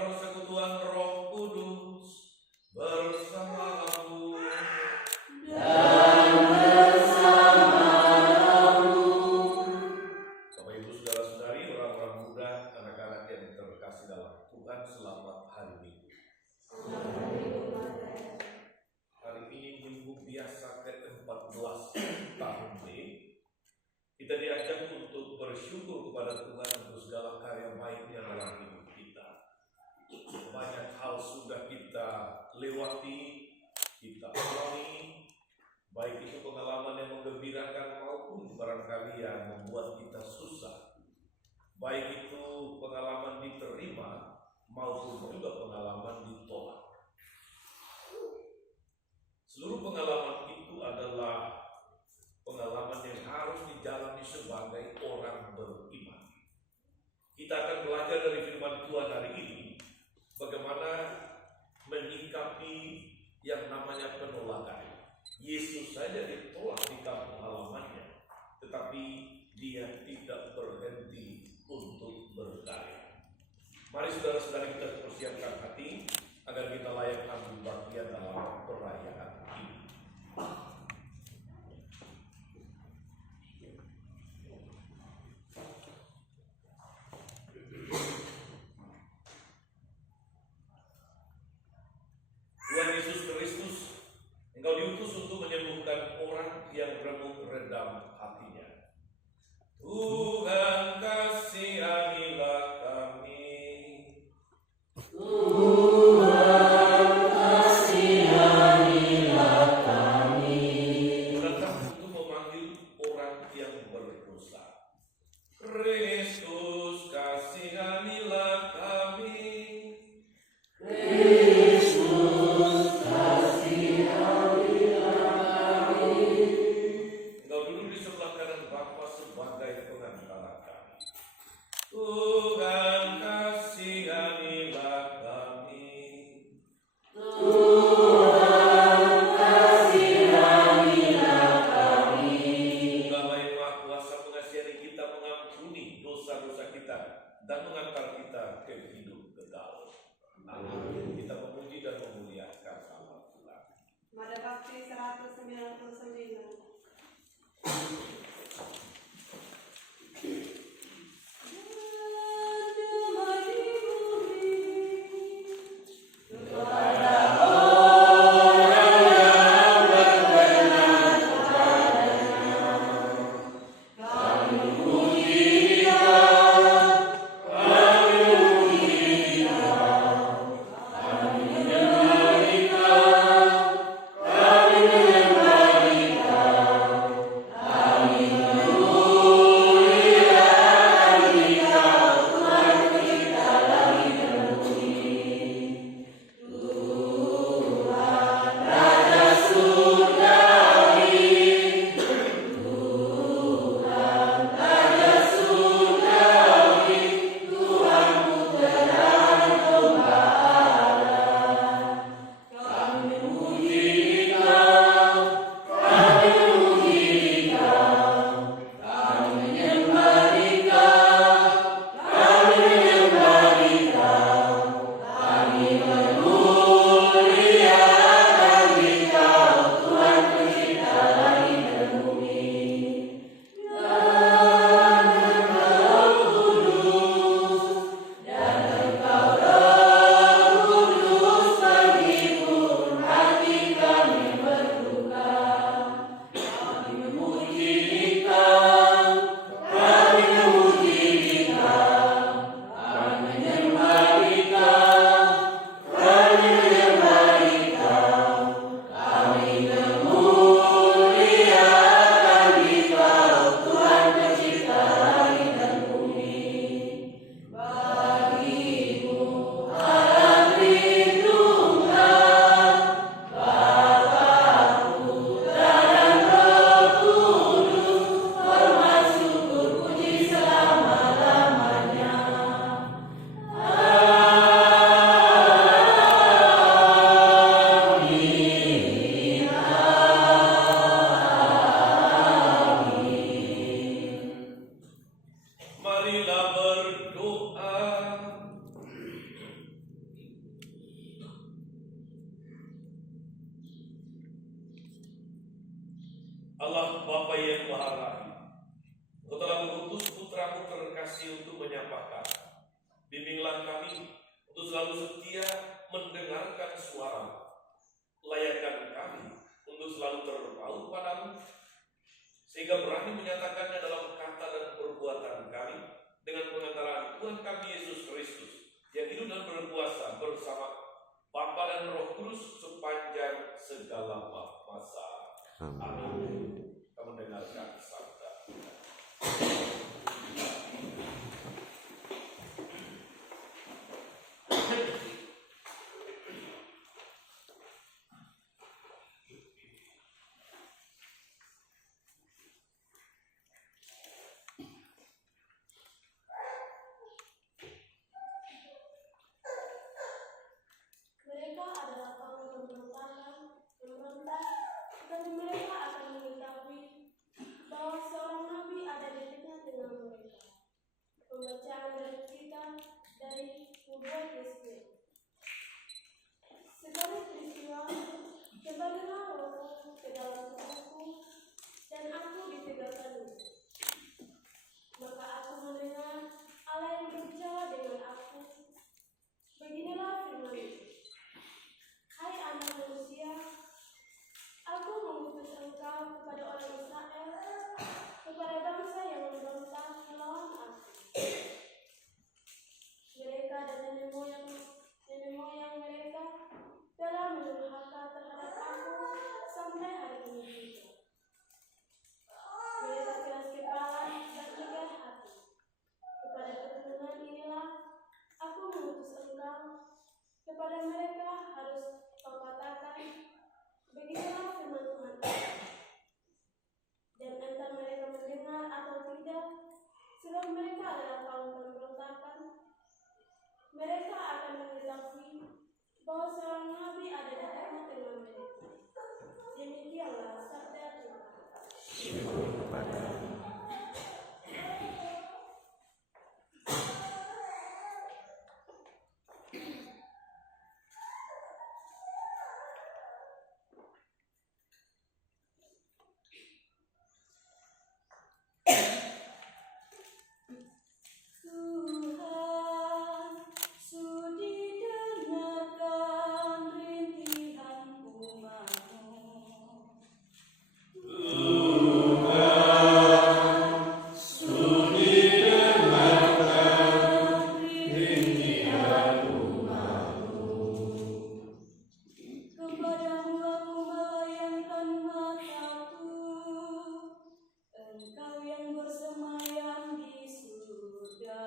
persekutuan Roh Kudus bersama-Mu dan bersama-Mu. Bapak Ibu saudara-saudari, orang-orang muda, anak-anak yang terkasih dalam Tuhan, selamat hari Minggu. Hari ini Minggu biasa ke-14 tahun B. Kita diajak untuk bersyukur kepada Tuhan untuk segala karya baiknya dalam hidup kita. Banyak hal sudah kita lewati, kita alami, baik itu pengalaman yang menggembirakan maupun barangkali yang membuat kita susah. Baik itu pengalaman diterima maupun juga pengalaman ditolak. Seluruh pengalaman itu adalah pengalaman yang harus dijalani sebagai orang beriman. Kita akan belajar dari firman Tuhan hari ini bagaimana menyikapi yang namanya penolakan. Yesus saja ditolak di kampung halamannya, tetapi dia tidak berhenti untuk berkarya. Mari saudara-saudari kita persiapkan hati agar kita layak ambil bagian dalam perayaan ini. Tuhan Yesus Kristus, Engkau diutus untuk menyembuhkan orang yang remuk redam hatinya. Tuhan kasihanilah kami. Tuhan kasihanilah kami. Datang untuk memanggil orang yang berdosa. Kristus kasihanilah kami. Kristus kasihanilah kami. Engkau duduk di sebelah kanan Bapa sebagai pengantara kami. Tuhan kasihanilah kami. Tuhan kasihanilah kami. Tuhan yang Maha Kuasa mengasihani kita, mengampuni dosa-dosa kita, dan mengantar kita ke hidup kekal. Amin. Kita memuji dan memuliakan nama Tuhan. Mada Bakti 199. Kami Allah Bapa yang Maha Rahim, Engkau telah mengutus putramu terkasih untuk menyapa kami. Bimbinglah kami untuk selalu setia mendengarkan suara. Layakkan kami untuk selalu terpaut padamu, sehingga berani menyatakannya dalam kata dan perbuatan kami dengan pengantaraan Tuhan kami Yesus Kristus yang hidup dan berkuasa bersama Bapa dan Roh Kudus sepanjang segala masa. Amin. Kita mendengarkan sabda. Mereka adalah kaum pemberontak, tetapi mereka akan mengetahui bahwa seorang nabi ada di tengah-tengah mereka. Pembacaan dari kita dari Buah Kristus. Segala peristiwa kembalilah rohku ke dalam tubuhku, dan aku ditegakkannya. Maka aku mendengar Allah yang berbicara dengan aku. Beginilah firman-Nya. Hai anak manusia, aku mengutus engkau kepada orang Israel, kepada bangsa yang memberontak melawan aku. Mereka dan nenek moyang mereka telah mendurhaka terhadap aku sampai hari ini juga. Mereka keras kepala dan tinggal hati. Kepada keturunan inilah aku mengutus engkau. Kepada mereka harus kau katakan, beginilah firman Tuhan. Dan entah mereka mendengar atau tidak, sebab mereka adalah kaum pemberontakan, mereka akan mengetahui bahwa seorang nabi ada di tengah-tengah mereka. Demikianlah sabda Tuhan. Tuhan, sudi dengarkan rintihan umat-Mu. Kepadamu aku melayangkan mataku, Engkau yang bersemayam di surga,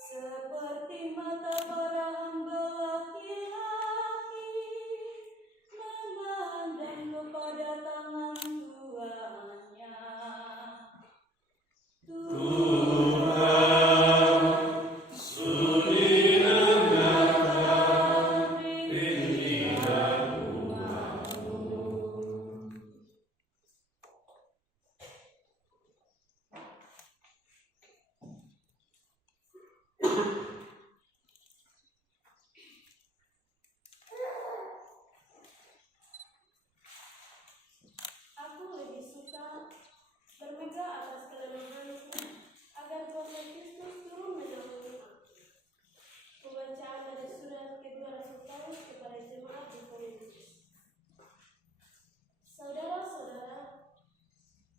seperti mata para hamba laki-laki, memandang kepada tangan tuannya. Aku lebih suka bermegah atas kelemahanku, agar kuasa Kristus turun menaungi aku. Pembacaan dari surat kedua Rasul Paulus kepada jemaat di Korintus. Saudara-saudara,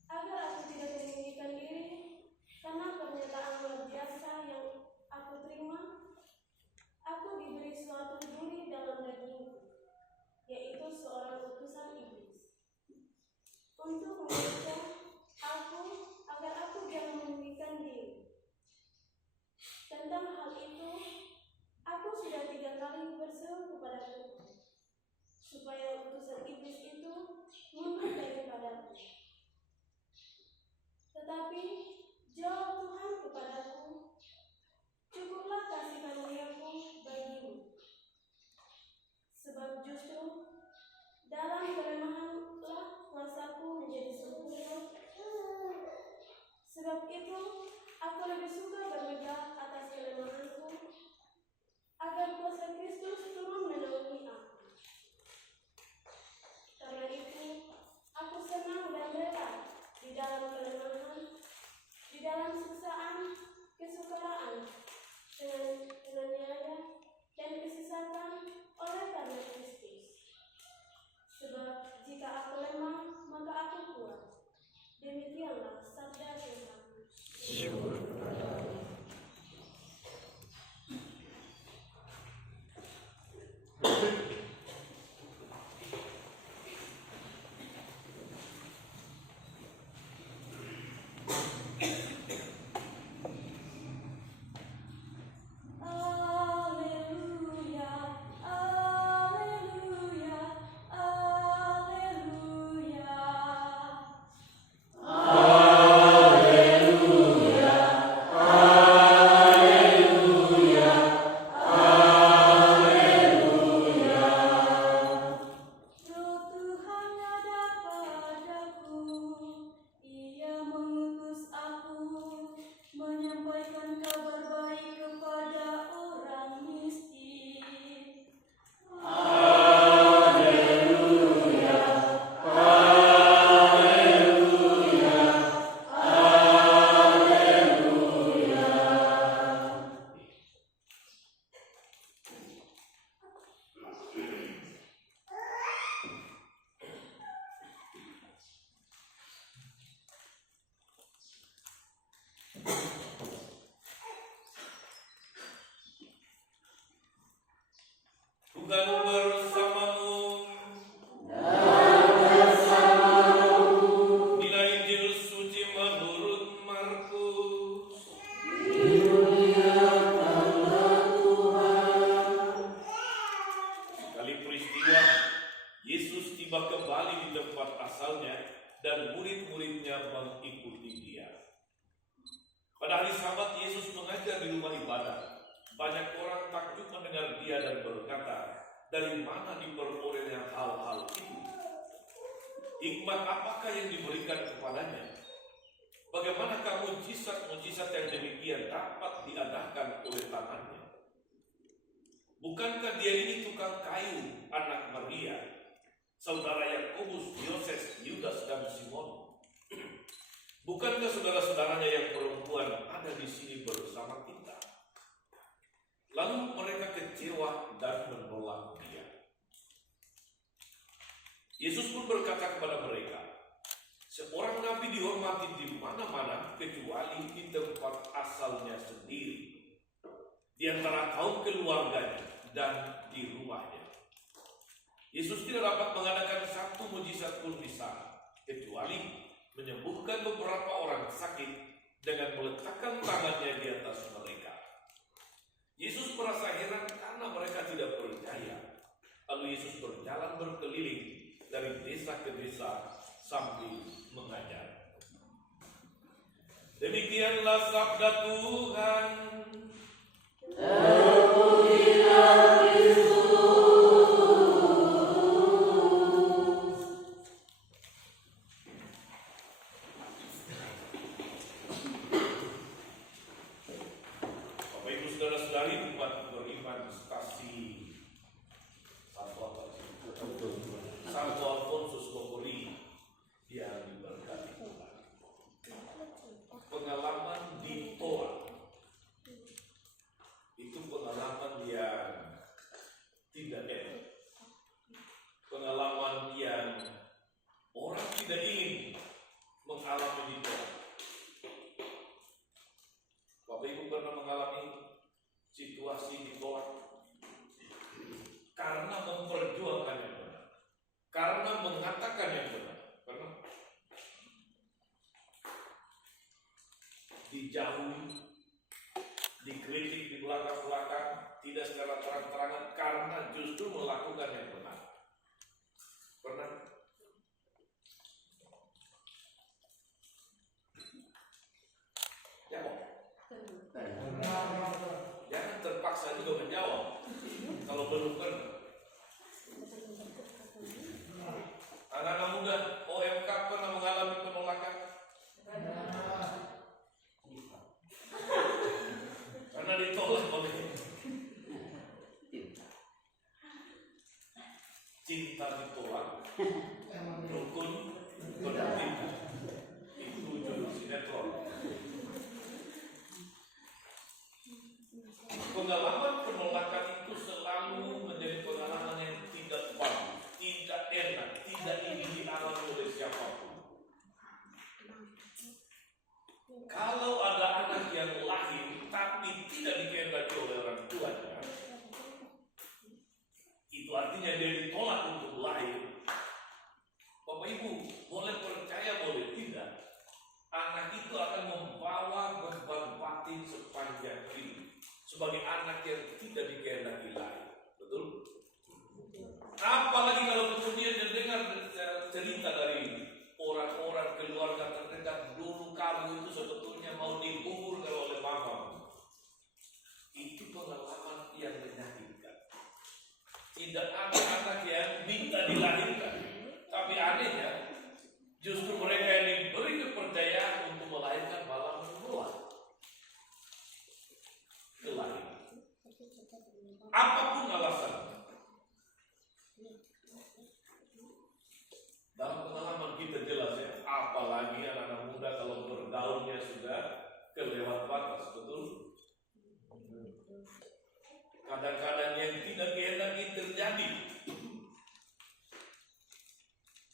agar aku tidak meninggikan diri karena pernyataan luar biasa yang aku terima, aku diberi suatu duri dalam dagingku, yaitu seorang utusan iblis, untuk mengajar aku agar aku jangan meninggikan diri. Tentang hal itu, aku sudah 3 kali berseru kepada Tuhan, supaya utusan iblis itu mundur daripadaku. Tetapi jawab Tuhan kepadaku, cukuplah kasih karunia-Ku bagimu, sebab justru dalam kelemahanlah kuasa-Ku menjadi sempurna. Sebab itu aku lebih suka bermegah atas kelemahanku, agar kuasa Kristus turun menaungi aku. Karena itu aku senang dan Tuhan bersamamu. Inilah Injil suci menurut Markus. Sekali peristiwa, Yesus tiba kembali di tempat asalnya dan murid-muridnya mengikuti dia. Pada hari Sabat, Yesus mengajar di rumah ibadah. Banyak orang takjub mendengar dia dan berkata, dari mana diperolehnya hal-hal itu? Hikmat apakah yang diberikan kepadanya? Bagaimanakah mujizat-mujizat yang demikian dapat diadakan oleh tangannya? Bukankah dia ini tukang kayu, anak Maria, saudara Yakobus, Yoses, Yudas, dan Simon? Bukankah saudara-saudaranya yang perempuan ada di sini bersama kita? Lalu mereka kecewa dan menolak dia. Yesus pun berkata kepada mereka, seorang nabi dihormati di mana-mana kecuali di tempat asalnya sendiri, di antara kaum keluarganya dan di rumahnya. Yesus tidak dapat mengadakan satu mujizat pun di sana, kecuali menyembuhkan beberapa orang sakit dengan meletakkan tangannya di atas mereka. Yesus merasa heran karena mereka tidak percaya. Lalu Yesus berjalan berkeliling dari desa ke desa sambil mengajar. Demikianlah sabda Tuhan. Bapak Ibu saudara-saudari umat beriman stasi Santo Alfonsus Lopoli yang diberkati Tuhan. Pengalaman ditolak itu pengalaman yang tidak enak, pengalaman yang orang tidak ingin mengalami ditolak. Bapak Ibu pernah mengalami situasi ditolak karena memperjuangkan yang benar, karena mengatakan yang benar? Pernah? Dijauhi, dikritik di belakang-belakang, tidak secara terang-terangan karena justru melakukan yang benar. Pernah? Jawab. Jangan terpaksa juga menjawab kalau belum pernah. Anak-anak muda OMK pernah mengalami penolakan? Karena ditolak oleh cinta ditolak, rukun bertindak. Itu judul sinetron. Pengalaman penolakan itu selalu menjadi pengalaman yang tidak bagus, tidak enak, tidak ingin dialami oleh siapapun. Kalau ada anak yang lahir tapi tidak dikehendaki oleh orang tuanya, itu artinya dia ditolak untuk lahir. Bapak Ibu boleh percaya boleh tidak, anak itu akan membawa beban batin sepanjang hidup sebagai anak yang tidak dikehendaki lahir. Betul? Apalagi kalau kemudian dia dengar cerita dari orang-orang keluarga terdekat, dulu kamu itu sebetulnya mau dikubur oleh mama. Itu pengalaman yang menyakitkan. Tidak ada anak yang minta dilahirkan, tapi anehnya justru mereka yang diberi kepercayaan untuk melahirkan malah menolak kelahiran. Apapun alasan. Dalam pengalaman kita jelas ya, apalagi anak-anak muda kalau bergaulnya sudah kelewat batas, betul? Kadang-kadang yang tidak kehendaki terjadi.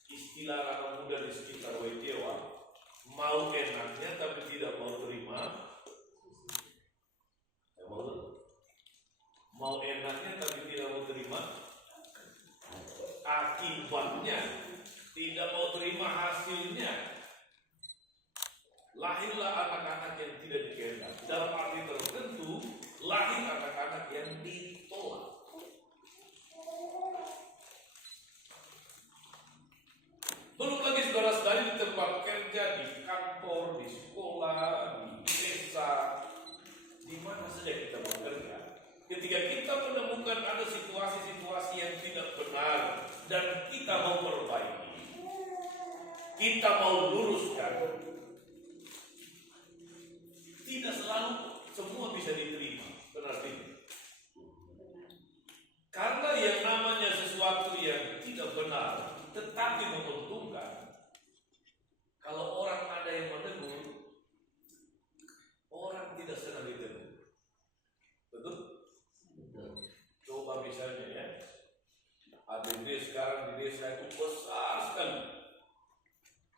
Istilah anak muda di sekitar Waitewa, mau enaknya tapi tidak mau terima. Mau enaknya tapi tidak akibatnya, tidak mau terima hasilnya. Lahirlah anak-anak yang tidak dikehendaki. Dalam arti tertentu, lahir anak-anak yang ditolak. Belum lagi saudara-saudari di tempat kerja, di kantor, di sekolah, di desa, di mana saja kita bekerja. Ketika kita menemukan ada situasi-situasi yang tidak benar dan kita mau perbaiki, kita mau luruskan, tidak selalu semua bisa diterima, benar tidak? Karena yang namanya sesuatu yang tidak benar tetapi menguntungkan, kalau orang ada yang menegur, orang tidak senang ditegur. Betul? Coba misalnya ya, ADD sekarang di desa itu besar sekali,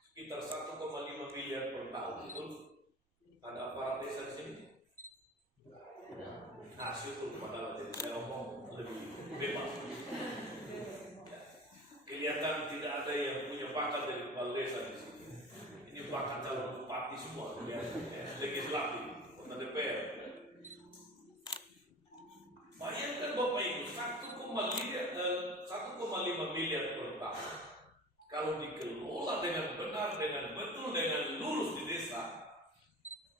sekitar 1,5 miliar per tahun. Betul? Ada aparat desa di sini? Nah, syukur padahal jadi saya ngomong lebih bebas. Kelihatan tidak ada yang punya bakat dari kepala desa di sini. Ini bakat calon bupati semua, legislatif, kota DPR. Bayangkan Bapak Ibu, 1,5 miliar per tahun. Kalau dikelola dengan benar, dengan betul, dengan lurus di desa,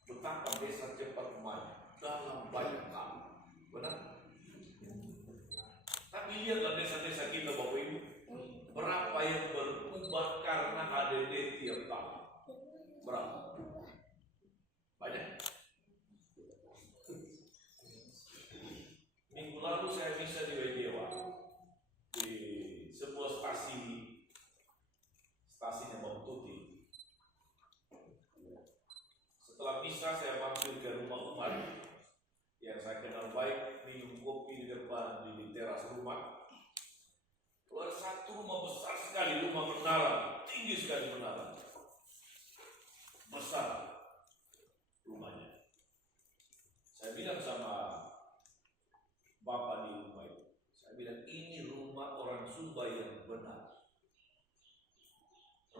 betapa desa cepat maju dalam banyak hal. Benar? Tapi lihatlah desa-desa kita Bapak Ibu, berapa yang berubah karena ADD tiap tahun? Berapa? Banyak. Minggu lalu saya bisa di Wedewa, di sebuah stasinya Bang Tuti. Setelah misa saya mampir ke rumah Umar yang saya kenal baik, minum kopi di depan di teras rumah. Keluar satu rumah besar sekali, rumah menara, tinggi sekali menara, besar rumahnya. Saya bilang sama bapak di rumah itu, saya bilang ini rumah orang Sumba yang benar.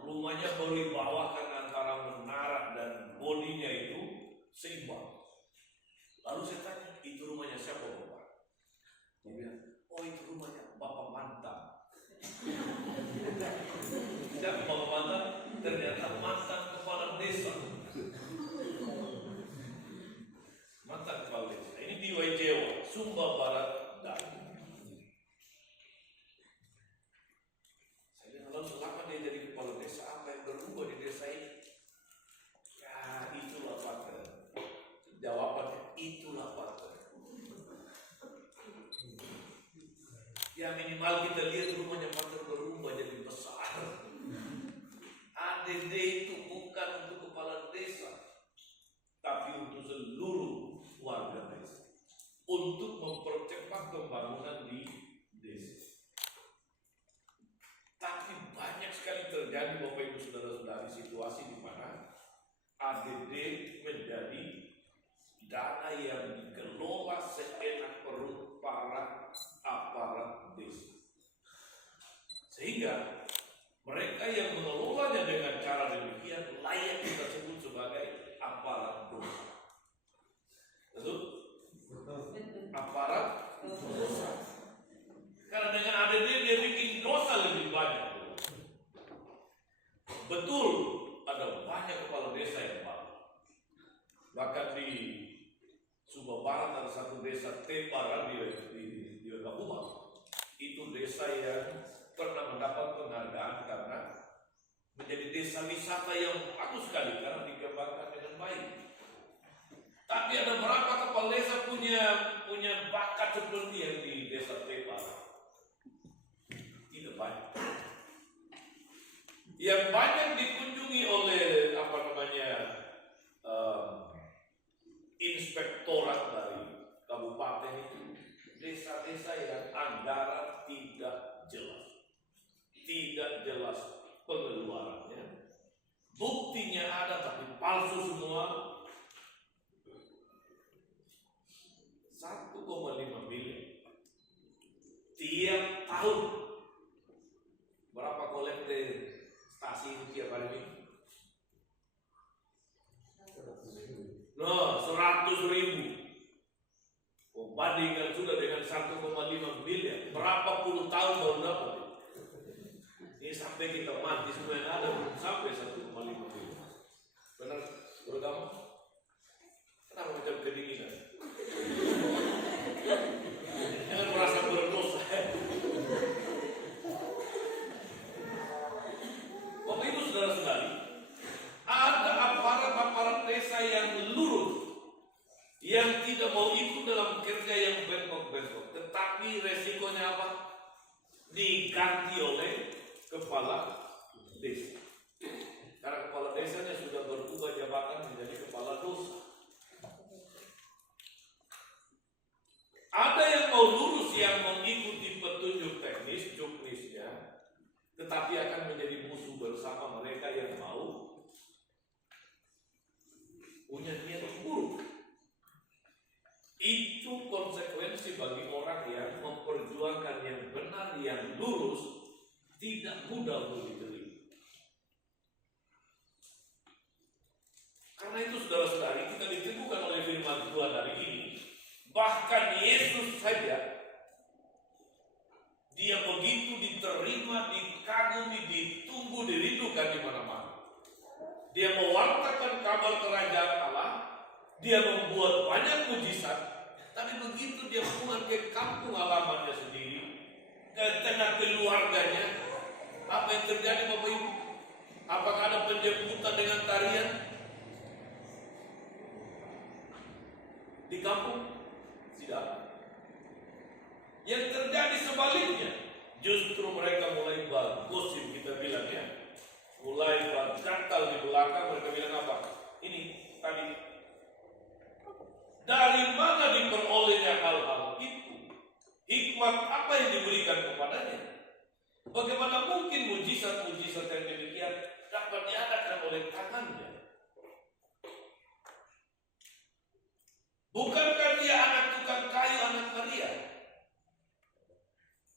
Rumahnya berwibawakan antara menara dan bodinya itu seimbang. Lalu saya tanya, itu rumahnya siapa Bapak? Dia bilang, oh itu rumahnya Bapak Mantan. Siapa Bapak Mantan? Ternyata mantan kepala desa. Mantan kepala desa. Ini di Wajewa, Sumba Barat dan. Saya bilang, lalu selama dia jadi kepala desa, apa yang berubah di desa ini? Ya itulah Pak. Jawabannya itulah Pak. Ya minimal kita lihat rumahnya Pak berubah jadi besar. ADD itu bukan untuk kepala desa, tapi untuk seluruh warga desa, untuk mempercepat pembangunan di desa. Tapi banyak sekali terjadi Bapak Ibu Saudara-saudari situasi di mana ADD menjadi dana yang dikelola seenak perut para aparat desa. Sehingga mereka yang mengelolanya dengan cara demikian layak kita sebut sebagai aparat dosa. Betul? Aparat dosa. Karena dengan ADD dia bikin dosa lebih banyak. Betul, ada banyak kepala desa yang baru. Bahkan di Sumba Barat ada satu desa Tepara di Kabupaten. Itu desa yang pernah mendapat penghargaan karena menjadi desa wisata yang bagus sekali karena dikembangkan dengan baik. Tapi ada berapa kepala desa punya bakat seperti yang di desa Tepara? Tidak banyak. Yang banyak dikunjungi oleh inspektorat dari kabupaten itu desa-desa yang anggaran tidak jelas pengeluarannya, buktinya ada tapi palsu semua. 1,5 miliar tiap tahun kasih tiap hari ini? Nah, 100.000. Bandingkan sudah dengan 1,5 miliar. Berapa puluh tahun baru dapat? Ini sampai kita mati semua yang ada belum sampai 1,5 miliar. Benar, menurut kamu? Kenapa macam kedinginan? Jangan merasa berdosa. Bapak Ibu saudara-saudari, ada aparat-aparat desa yang lurus, yang tidak mau ikut dalam kerja yang bengkok-bengkok, tetapi resikonya apa? Diganti oleh kepala desa. Karena kepala desanya sudah berubah jabatan menjadi kepala dosa. Ada yang mau lurus, yang mengikuti petunjuk teknis, juknisnya, tetapi akan menjadi musuh bersama mereka yang mau punya niat buruk. Itu konsekuensi bagi orang yang memperjuangkan yang benar, yang lurus, tidak mudah untuk diterima. Karena itu saudara-saudari, kita diteguhkan oleh firman Tuhan hari ini. Bahkan Yesus saja, dia begitu diterima, dikagumi, ditunggu, dirindukan di mana-mana. Dia mewartakan kabar kerajaan Allah, dia membuat banyak mujizat, tapi begitu dia pulang ke kampung halamannya sendiri, ke tengah keluarganya, apa yang terjadi Bapak Ibu? Apakah ada penjemputan dengan tarian di kampung? Tidak. Yang terjadi sebaliknya, justru mereka mulai bergosip, kita bilang ya, mulai bergatal di belakang. Mereka bilang apa? Ini tadi, dari mana diperolehnya hal-hal itu? Hikmat apa yang diberikan kepadanya? Bagaimana mungkin mujizat-mujizat yang demikian dapat diadakan oleh tangannya? Bukankah dia anak tukang kayu, anak Maria?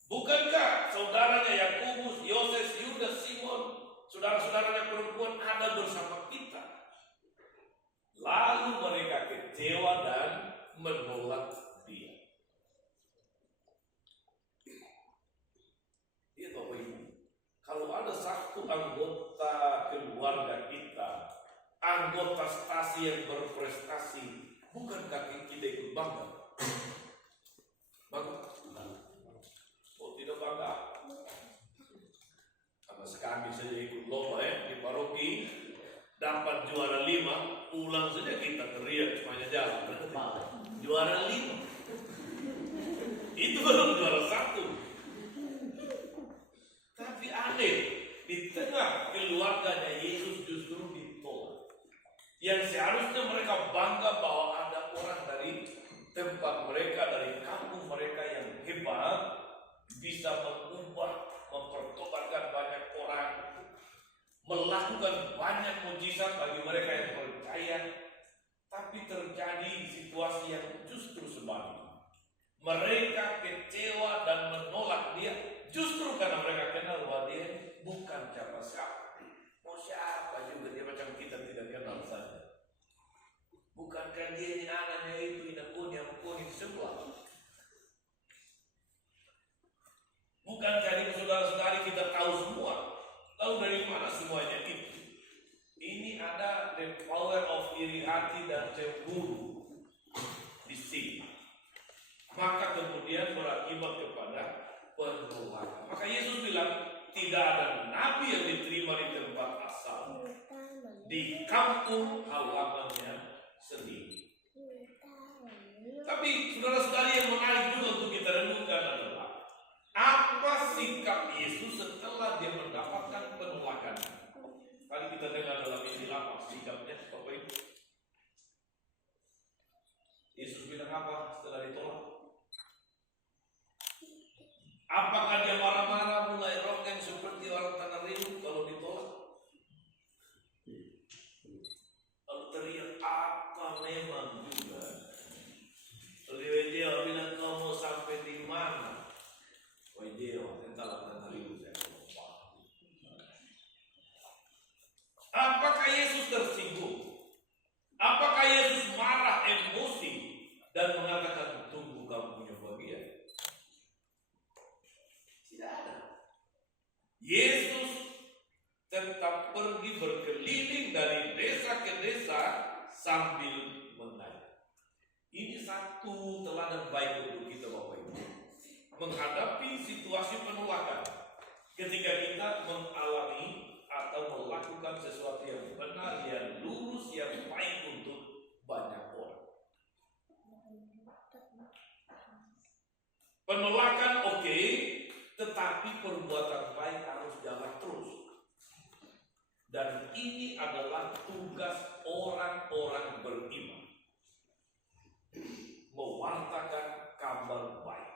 Bukankah saudaranya Yakobus, Yoses, Yudas, Simon, saudara-saudaranya perempuan ada bersama kita? Lalu mereka kecewa dan menolak dia. Iya Bapak Ibu, kalau ada satu anggota keluarga kita, anggota stasi yang berprestasi, bukankah kita ikut bangga? Bangga? Oh tidak bangga? Karena sekali saja ikut lomba di paroki, dapat juara 5, pulang saja kita teriak sepanjang jalan. Juara 5. Itu belum juara 1. Tapi aneh, di tengah keluarganya Yesus justru ditolak. Yang seharusnya mereka bangga bahwa ada orang dari tempat mereka, dari kampung mereka yang hebat, bisa mengubah, mempertobatkan banyak orang, melakukan banyak mujizat bagi mereka yang percaya. Tapi terjadi situasi yang justru sebaliknya. Mereka kecewa dan menolak dia, justru karena mereka kenal bahwa dia bukan siapa-siapa. Mau siapa juga dia, macam kita tidak kenal saja. Bukankah dia ini anaknya itu, inakuni, amukuni di sebelah? Bukankah ini saudara-saudari kita tahu semua? Tahu dari mana semuanya itu? Ini ada the power of iri hati dan cemburu di sini. Maka kemudian berakibat kepada penolakan. Maka Yesus bilang, tidak ada nabi yang diterima di tempat asal, di kampung halamannya sendiri. Tapi saudara-saudari, yang menarik juga untuk kita renungkan adalah apa sikap Yesus setelah dia mendapatkan penolakan. Tadi kita dengar dalam Injil apa sikapnya Bapak Ibu? Yesus bilang apa setelah ditolak? Apakah dia marah-marah, mulai rongeng seperti orang tanah riu kalau ditolak? Lalu teriak, apa memang juga? Lalu dia bilang, kau mau sampai di mana? Wah dia, tentang tanah riu saya lupa. Yesus tetap pergi berkeliling dari desa ke desa sambil mengajar. Ini satu teladan baik untuk kita Bapak Ibu. Menghadapi situasi penolakan ketika kita mengalami atau melakukan sesuatu yang benar, yang lurus, yang baik untuk banyak orang. Penolakan oke, tetapi perbuatan baik harus jalan terus. Dan ini adalah tugas orang-orang beriman. Mewartakan kabar baik.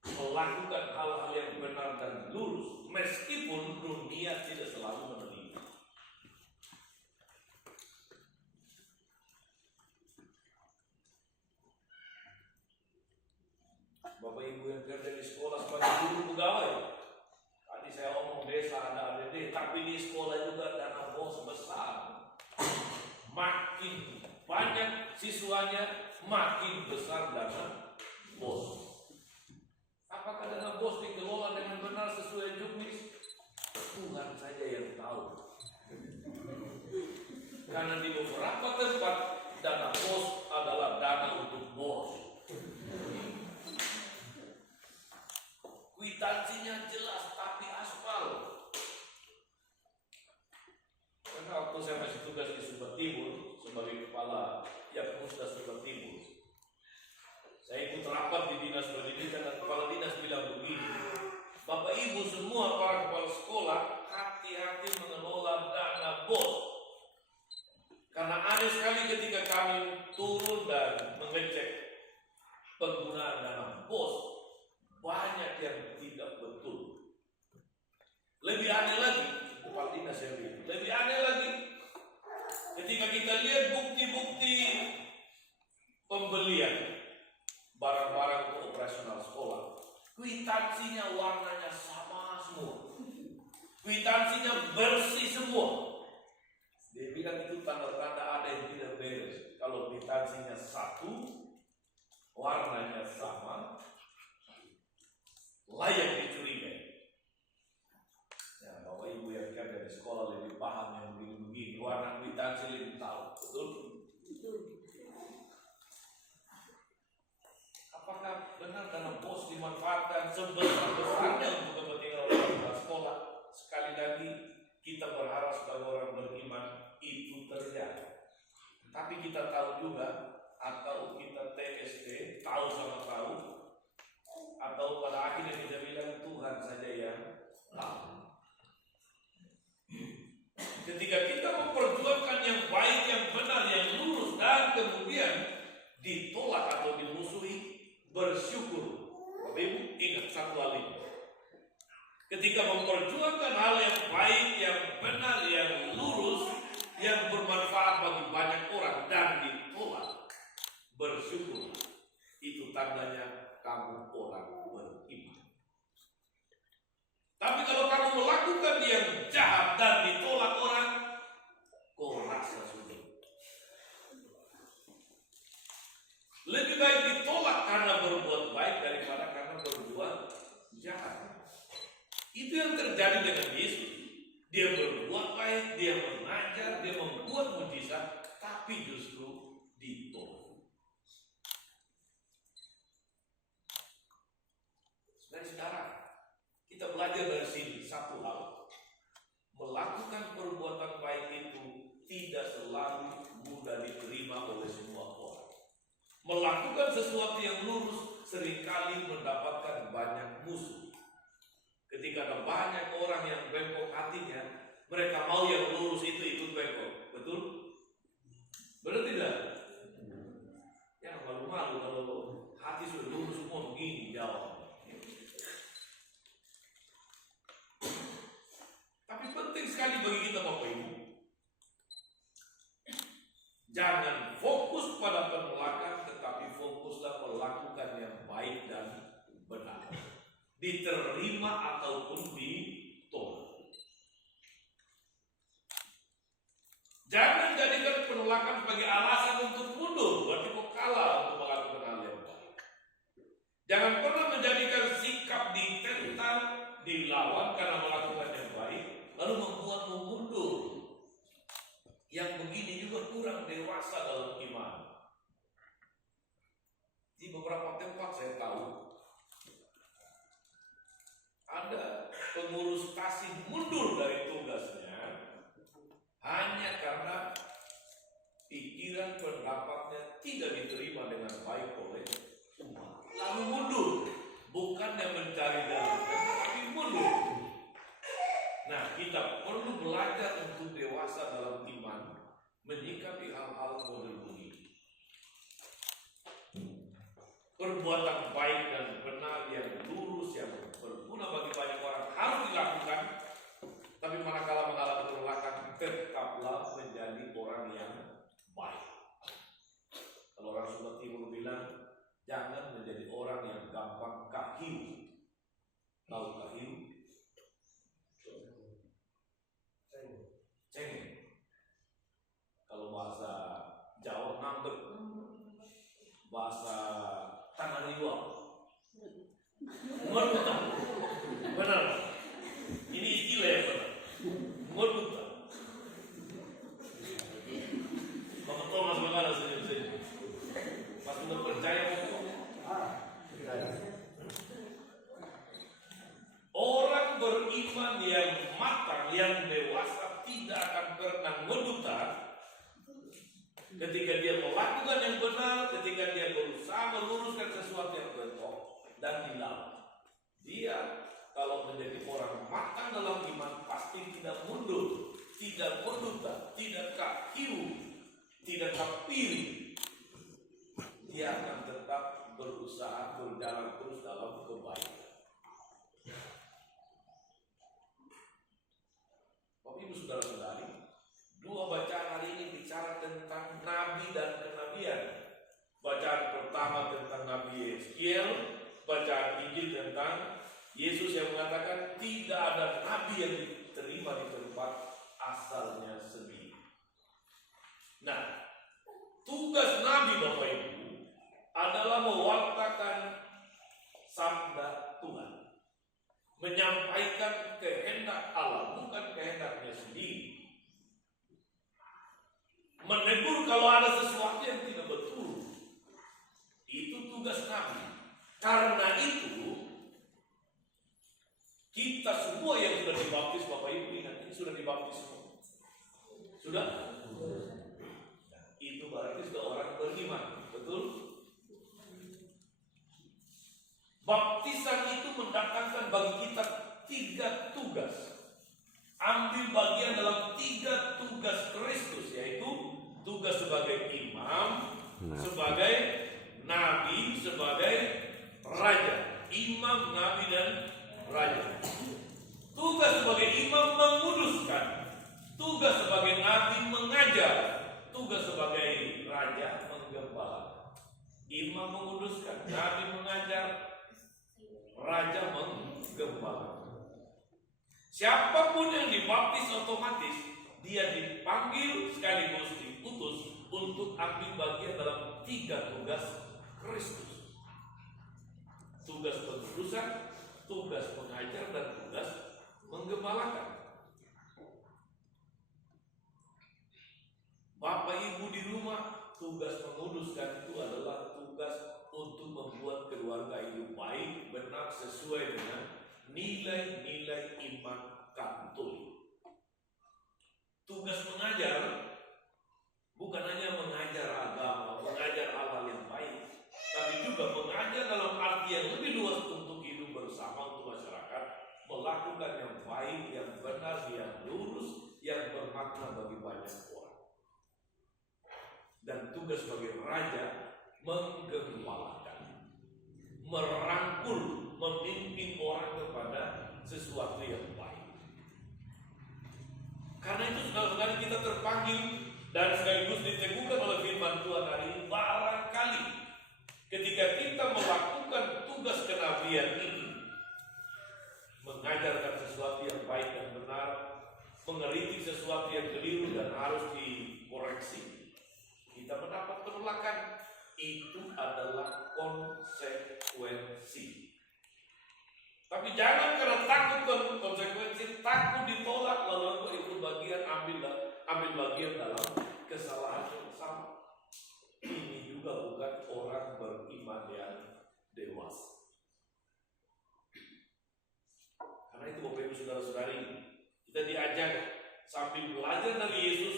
Melakukan hal-hal yang benar dan lurus, meskipun dunia tidak selalu menerima. Bapak Ibu yang kerja di sekolah sebagai guru pegawai, tadi saya omong desa ada ADD, tapi di sekolah juga dana bos besar. Makin banyak siswanya, makin besar dana bos. Apakah dana bos dikelola dengan benar sesuai juknis? Tuhan saja yang tahu. Karena di beberapa tempat dana bos adalah dana untuk bos. Kwitansinya jelas tapi aspal. Karena waktu saya masih tugas di Sumber Timur sebagai kepala Yapmusda Sumber Timur, saya ikut rapat di dinas pendidikan dan kepala dinas bilang begini, Bapak Ibu semua para kepala sekolah hati-hati mengelola dana bos. Karena aneh sekali ketika kami turun dan mengecek penggunaan dana bos, banyak yang tidak betul. Lebih aneh lagi, kepala dinas saya bilang, lebih aneh lagi ketika kita lihat bukti-bukti pembelian barang-barang untuk operasional sekolah, kwitansinya warnanya sama semua, kwitansinya bersih semua. Dia bilang itu tanda-tanda ada yang tidak beres. Kalau kwitansinya satu, warnanya sama, layak dicurigai. Ya, Bapak Ibu yang kerja di sekolah lebih paham yang begini-begini, warna kwitansi lebih tahu, betul? Apakah benar dana bos dimanfaatkan sebesar-besarnya untuk kepentingan orang sekolah? Sekali lagi kita berharap sebagai orang beriman itu terjadi. Tapi kita tahu juga, atau kita TST tahu sama tahu, atau pada akhirnya kita bilang Tuhan saja yang tahu. Ketika kita memperjuangkan yang baik, yang benar, yang lurus, dan kemudian ditolak atau dimusuhi, bersyukur. Bapak Ibu ingat satu hal ini. Ketika memperjuangkan hal yang baik, yang benar, yang lurus, yang bermanfaat bagi banyak orang dan ditolak, bersyukur. Itu tandanya kamu orang beriman. Tapi kalau kamu melakukan yang jahat dan ditolak orang, kau rasa sudah. Lebih baik ditolak karena berbuat baik daripada karena berbuat jahat. Itu yang terjadi dengan Yesus. Dia berbuat baik, dia mengajar, dia membuat mujizat, tapi justru ditolak. Dan sekarang kita belajar dari sini satu hal. Melakukan perbuatan baik itu tidak selalu mudah diterima oleh semua orang. Melakukan sesuatu yang lurus seringkali mendapatkan banyak musuh. Ketika ada banyak orang yang bengkok hatinya, mereka mau yang lurus itu ikut bengkok. Betul? Benar tidak? Ya malu-malu kalau hati sudah lurus semua begini jawab. Tapi penting sekali bagi kita Bapak Ibu, jangan fokus pada penolakan, tetapi fokuslah melakukan yang baik dan benar, diterima ataupun ditolak. Jangan jadikan penolakan sebagai alasan untuk mundur, berarti kok kalah untuk melakukan hal yang baik. Jangan pernah menjadikan sikap ditentang, dilawan karena yang begini juga kurang dewasa dalam iman. Di beberapa tempat saya tahu ada pengurus kasih mundur dari tugasnya hanya karena pikiran pendapatnya tidak diterima dengan baik oleh umat. Lalu mundur, bukannya mencari jalan, tapi mundur. Nah, kita perlu belajar untuk dewasa dalam iman, menyikapi hal-hal model begini. Perbuatan baik dan benar yang lurus, yang berguna bagi banyak orang harus dilakukan, tapi manakala mengalami penolakan, tetaplah menjadi orang yang baik. Kalau orang Sunda Timur bilang, jangan menjadi orang yang gampang kahiu. Tahu kahiu? Cengeng. Kalau bahasa Jawa ngambek. Bahasa tangan liwak. Ngodutan. Benar. Ini istilah yang benar. Ngodutan. Maka Thomas mengatakan senyum-senyum. Pas sudah percaya pokok. Orang beriman yang matang, yang dewasa tidak akan pernah ngodutan ketika dia melakukan yang benar, ketika dia berusaha meluruskan sesuatu yang betul dan dilawan. Dia kalau menjadi orang matang dalam iman pasti tidak mundur, tidak ngodutan, tidak kakiu, tidak kapiri. Dia akan tetap berusaha berjalan terus dalam kebaikan. Bapak Ibu saudara-saudari, dua bacaan hari ini bicara tentang nabi dan kenabian. Bacaan pertama tentang Nabi Yeskiel, bacaan Injil tentang Yesus yang mengatakan tidak ada nabi yang diterima di tempat asalnya sendiri. Nah, tugas nabi Bapak Ibu adalah mewartakan sabda Tuhan, menyampaikan kehendak Allah, bukan kehendaknya sendiri. Menegur kalau ada sesuatu yang tidak betul. Itu tugas nabi. Karena itu kita semua yang sudah dibaptis, Bapak Ibu ingat, ini sudah dibaptis semua. Sudah? Nah, itu berarti sudah orang beriman. Betul? Baptisan itu mendatangkan bagi kita 3 tugas. Ambil bagian dalam 3 tugas Kristus, yaitu tugas sebagai imam, sebagai nabi, sebagai raja. Imam, nabi, dan raja. Tugas sebagai imam menguduskan, tugas sebagai nabi mengajar, tugas sebagai raja menggembalakan. Imam menguduskan, nabi mengajar, raja menggembalakan. Siapapun yang dibaptis otomatis dia dipanggil sekaligus diutus untuk ambil bagian dalam 3 tugas Kristus. Tugas pengudusan, tugas mengajar, dan tugas menggembalakan. Bapak Ibu di rumah, tugas menguduskan itu adalah tugas untuk membuat keluarga hidup baik, benar, sesuai dengan nilai-nilai iman Katolik. Tugas mengajar bukan hanya mengajar agama, mengajar hal-hal yang baik, tapi juga mengajar dalam arti yang lebih luas untuk hidup bersama untuk masyarakat, melakukan yang baik, yang benar, yang lurus, yang bermakna bagi banyak orang. Dan tugas sebagai raja menggembalakan, merangkul, memimpin orang kepada sesuatu yang baik. Karena itu saudara-saudari kita terpanggil dan sekaligus diteguhkan oleh firman Tuhan hari ini, barangkali ketika kita melakukan tugas kenabian ini, mengajarkan sesuatu yang baik dan benar, mengeritik sesuatu yang keliru dan harus dikoreksi, kita mendapat penolakan. Itu adalah konsekuensi. Tapi jangan karena takut konsekuensi, takut ditolak lalu ikut bagian ambil bagian dalam kesalahan yang sama. Ini juga bukan orang beriman yang dewasa. Karena itu Bapak Ibu Saudara-saudari, kita diajak sambil belajar dari Yesus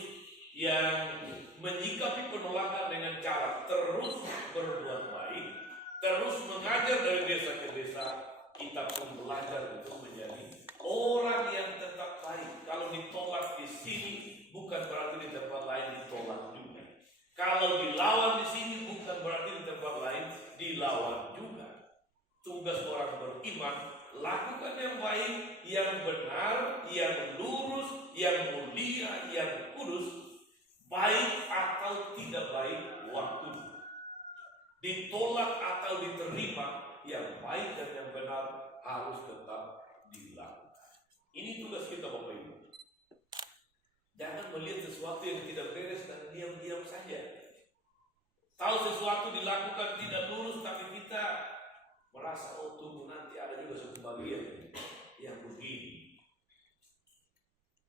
yang menyikapi penolakan dengan cara terus berbuat baik, terus mengajar dari desa ke desa. Kita pun belajar untuk menjadi orang yang tetap baik. Kalau ditolak di sini, bukan berarti di tempat lain ditolak juga. Kalau dilawan di sini, bukan berarti di tempat lain dilawan juga. Tugas orang beriman, lakukan yang baik, yang benar, yang lurus, yang mulia, yang kudus, baik atau tidak baik waktunya. Ditolak atau diterima, yang baik dan yang benar harus tetap dilakukan. Ini tugas kita Bapak Ibu. Jangan melihat sesuatu yang tidak beres dan diam-diam saja. Tahu sesuatu dilakukan tidak lurus, tapi kita merasa, oh tunggu nanti ada juga satu bagian yang begini.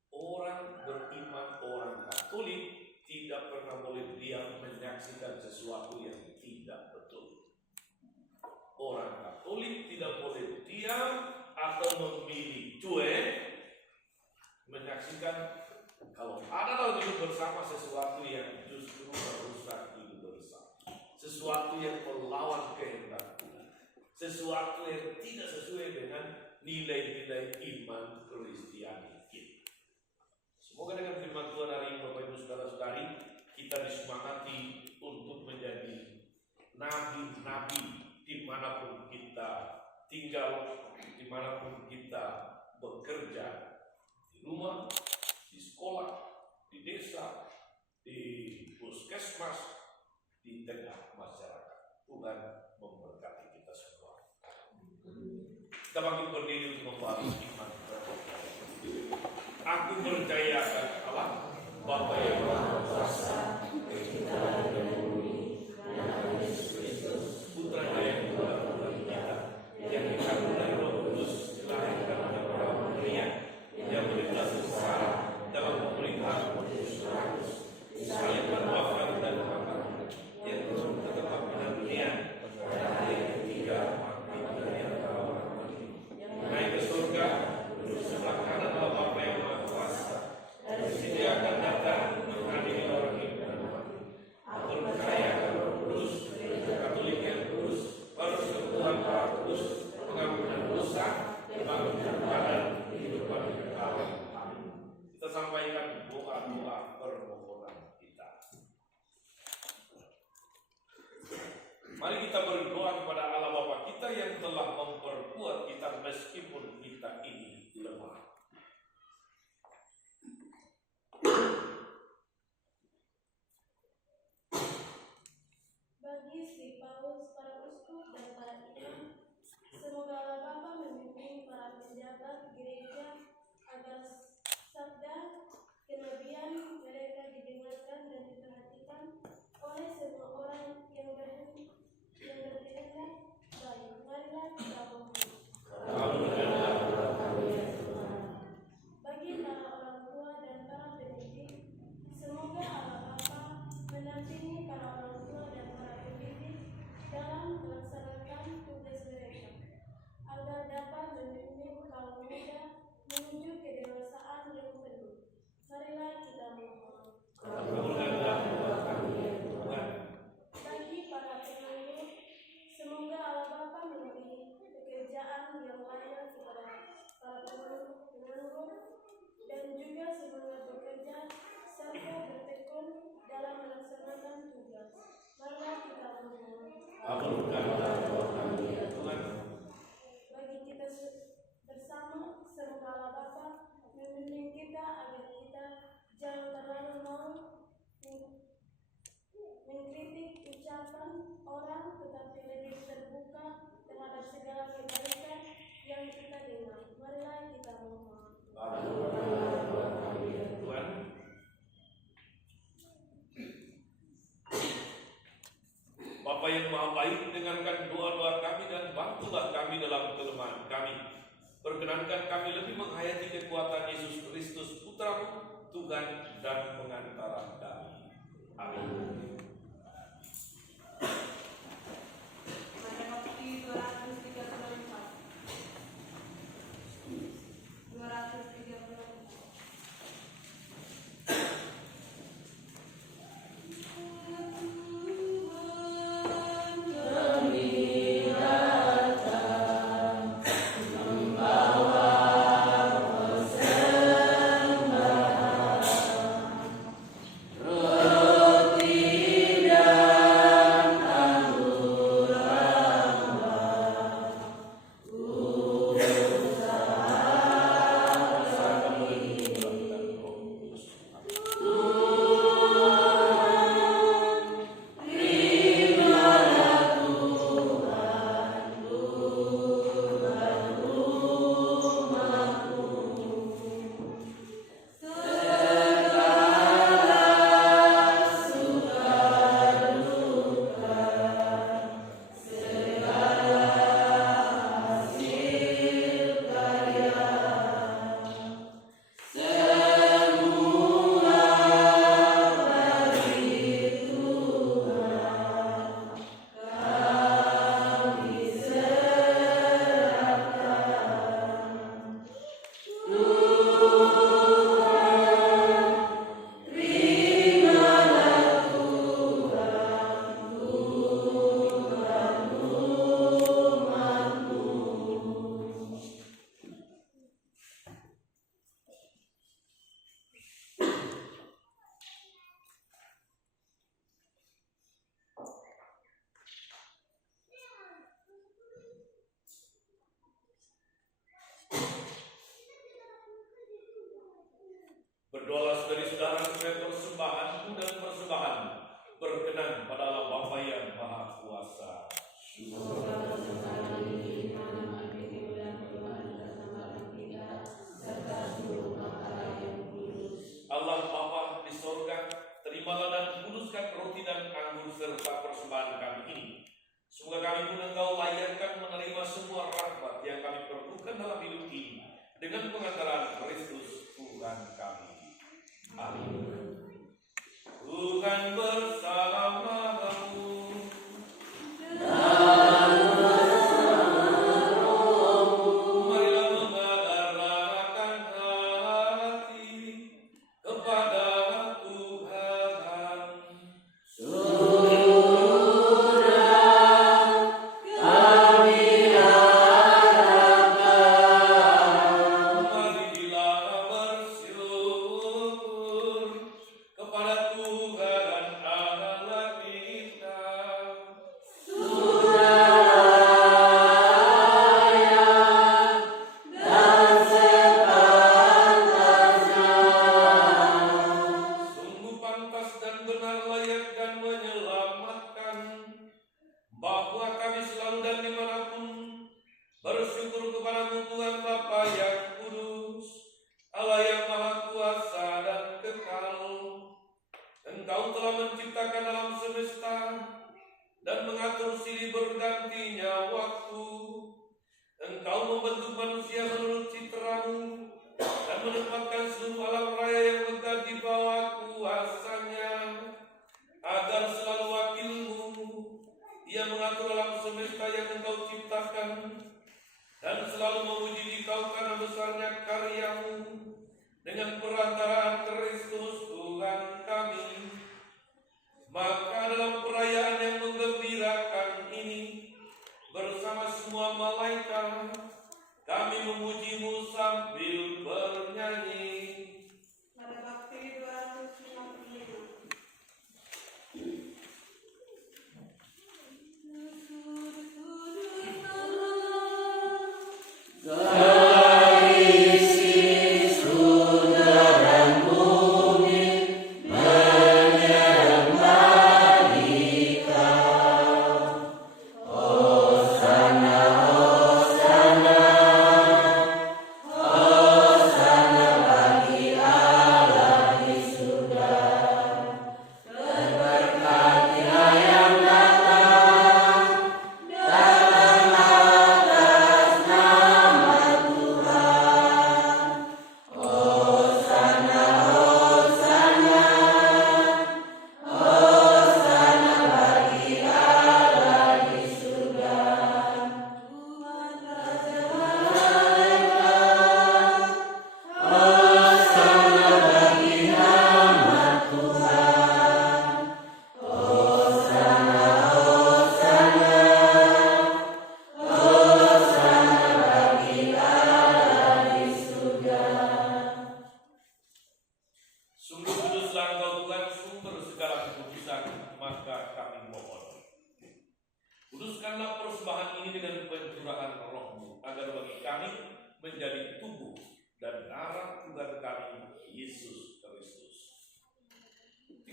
Orang beriman, orang Katolik tidak pernah boleh diam menyaksikan sesuatu yang tidak betul. Orang Katolik tidak boleh diam atau memilih cuek menyaksikan kalau ada dalam hidup bersama sesuatu yang justru merusak hidup bersama, sesuatu yang melawan kehendak Tuhan, sesuatu yang tidak sesuai dengan nilai-nilai iman Kristiani kita. Semoga dengan firman Tuhan hari ini Bapak Ibu Saudara-saudari, kita disemangati untuk menjadi nabi-nabi dimanapun kita tinggal, dimanapun kita bekerja, di rumah, di sekolah, di desa, di puskesmas, di tengah masyarakat. Tuhan memberkati kita semua. Kita bangkit berdiri untuk membangun iman kita. Aku percaya akan Allah, Bapa yang Maha Kuasa, Pencipta langit dan bumi, dan Yesus Kristus, Putra yang Tuhan kita, yang dikandung dari Roh Kudus, dilahirkan oleh Maria Maria, yang berilah sengsara dalam pemerintahan Pontius Pilatus, disalibkan, wafat dan mati, yang turun ke tempat penantian, pada hari yang ketiga bangkit dari antara orang mati, naik ke surga, duduk sebelah kanan Allah Bapa yang Maha Kuasa, dan sini akan datang mengadili orang hidup dan mati. Aku percaya akan Roh Kudus, Gereja Katolik yang kudus, persekutuan para kudus, pengampunan dosa, kebangkitan badan, kehidupan yang kekal. Amin. Kita sampaikan doa-doa permohonan kita. Mari kita berdoa kepada Allah Bapa kita yang telah memperkuat kita meskipun kita ini lemah. Bagi Sri Paulus, para uskup dan para imam, semoga Allah Bapa membimbing para penjabat gereja agar sabda kenabian mereka didengarkan dan diperhatikan oleh semua orang yang berkehendak baik. Marilah kita mohon. Bagi para orang tua dan para pendidik, semoga Allah Bapa mendampingi para orang tua dan para pendidik dalam melaksanakan tugas mereka, agar dapat membimbing kaum muda menuju kedewasaan yang penuh. Marilah kita mohon. Bagi para penganggur, semoga Allah Bapa memberi pekerjaan yang layak kepada para penganggur dan juga semangat bekerja serta bertekun dalam melaksanakan tugas. Marilah kita mohon. Bagi kita bersama, semoga Allah Bapa membimbing kita agar kita jangan terlalu mau mengkritik ucapan orang, tetapi lebih terbuka terhadap segala kebaikan yang kita dengar. Marilah kita mohon. Tuhan, Bapa yang Maha Baik, dengarkan doa-doa kami dan bantulah kami dalam kelemahan kami. Perkenankan kami lebih menghayati kekuatan Yesus Kristus Putra-Mu Tuhan dan pengantara kami. Amin. Mada Bakti 234. 234. Berdoalah saudari-saudara supaya persembahanku dan persembahanmu berkenan pada Allah Bapa yang Maha Kuasa. Allah Bapa di sorga, terimalah dan kuduskan roti dan anggur serta persembahan kami ini. Semoga kami pun Engkau layakkan menerima semua rahmat yang kami perlukan dalam hidup ini dengan pengantaran Kristus Tuhan kami. Amin. Tuhan bersamamu. Marilah mengarahkan hati kepada Tuhan. Marilah bersyukur kepada Tuhan Allah kita. Sungguh pantas dan benar, layak dan menyelamatkan, bahwa kami selalu dan dimanapun bersyukur kepadamu Tuhan Bapa yang kudus, Allah yang Maha Kuasa dan kekal. Engkau telah menciptakan alam semesta dan mengatur silih bergantinya waktu. Engkau membentuk manusia menurut citramu dan menempatkan seluruh alam raya yang megah di bawah kuasanya, agar selalu wakilmu. Ia mengatur alam semesta yang engkau ciptakan dan selalu memuji dikau karena besarnya karyamu dengan perantaraan Kristus Tuhan kami. Maka dalam perayaan yang menggembirakan ini, bersama semua malaikat, kami memujimu sambil bernyanyi. Mada Bakti 255. Hosana, Hosana,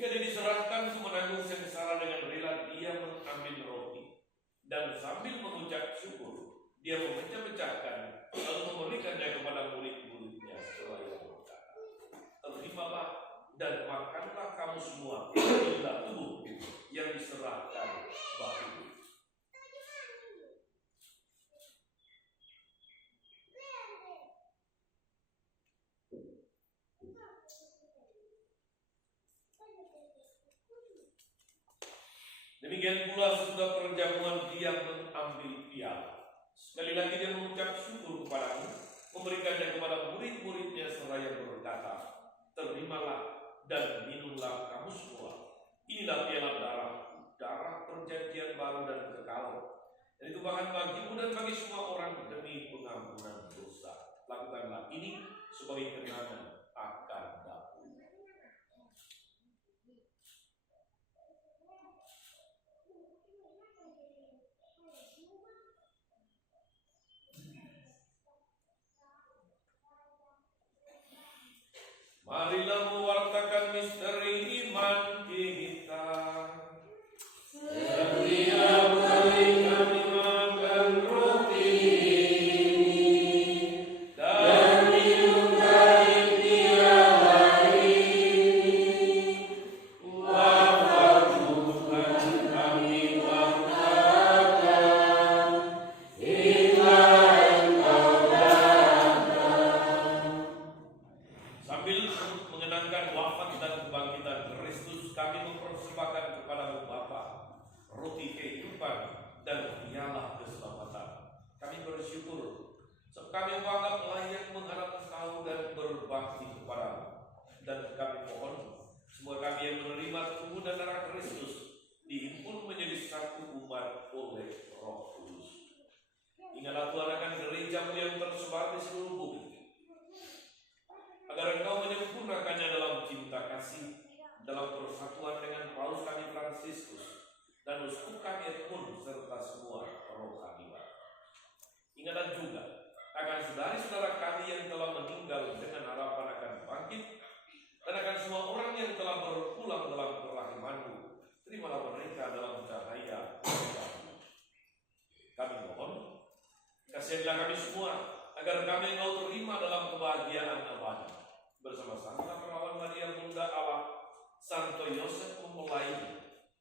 Ketika dia diserahkan untuk menanggung sengsara dengan rela, dia mengambil roti dan sambil mengucap syukur, dia memecah-mecahkan lalu memberikannya kepada murid-muridnya seraya berkata, "Terimalah dan makanlah kamu semua, inilah tubuhku yang diserahkan bagimu." Demikian pula sesudah perjamuan dia mengambil piala. Sekali lagi dia mengucap syukur kepadamu, memberikannya kepada murid-muridnya seraya berkata, "Terimalah dan minumlah kamu semua. Inilah piala darah perjanjian baru dan kekal, yang ditumpahkan bagimu dan bagi semua orang demi pengampunan dosa. Lakukanlah ini sebagai kenangan akan aku." Marilah mewartakan misteri iman kita. Setiap kali kami makan roti ini dan minum dari piala ini, wafat Tuhan kami wartakan, hingga Engkau datang. Sambil mengenangkan wafat dan kebangkitan Kristus, kami mempersembahkan kepada Bapa roti kehidupan dan piala keselamatan. Kami bersyukur sebab kami menganggap layak menghadap Engkau dan berbakti kepadamu. Dan kami mohon semoga kami yang menerima tubuh dan darah Kristus dihimpun menjadi satu umat oleh Roh Kudus. Ingatlah Tuhan akan gerejamu yang tersebar di seluruh bumi, agar Engkau menyempurnakannya dalam cinta kasih, dalam persatuan dengan Paus kami Fransiskus dan uskup kami Edmund serta semua rohaniwan. Ingatlah juga akan saudara-saudara kami yang telah meninggal dengan harapan akan bangkit, dan akan semua orang yang telah berpulang dalam kerahiman-Mu. Terimalah mereka dalam cahaya Tuhan. Kami mohon, kasihilah kami semua agar kami Engkau terima dalam kebahagiaan abadi bersama Santa Perawan Maria Bunda Allah, Santo Yosef Mempelai,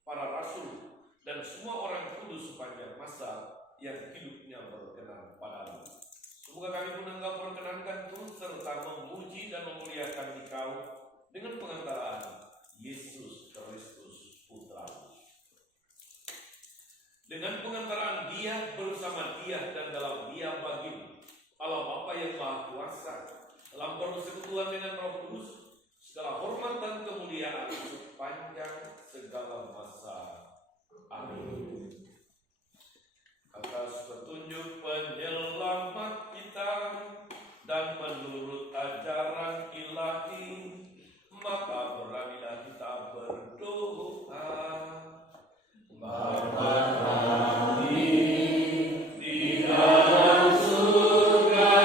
para rasul, dan semua orang kudus sepanjang masa yang hidupnya berkenan padamu. Semoga kami pun Engkau perkenankan turut serta memuji dan memuliakan Engkau dengan pengantaraan Yesus Kristus Putra-Mu. Dengan pengantaraan Dia, bersama Dia, dan dalam Dia bagimu, Allah Bapa yang Maha Kuasa, dalam persekutuan dengan Roh Kudus, segala hormat dan kemuliaan sepanjang segala masa. Amin. Atas petunjuk penyelamat kita dan menurut ajaran ilahi, maka beranilah kita berdoa. Bapa kami di dalam surga,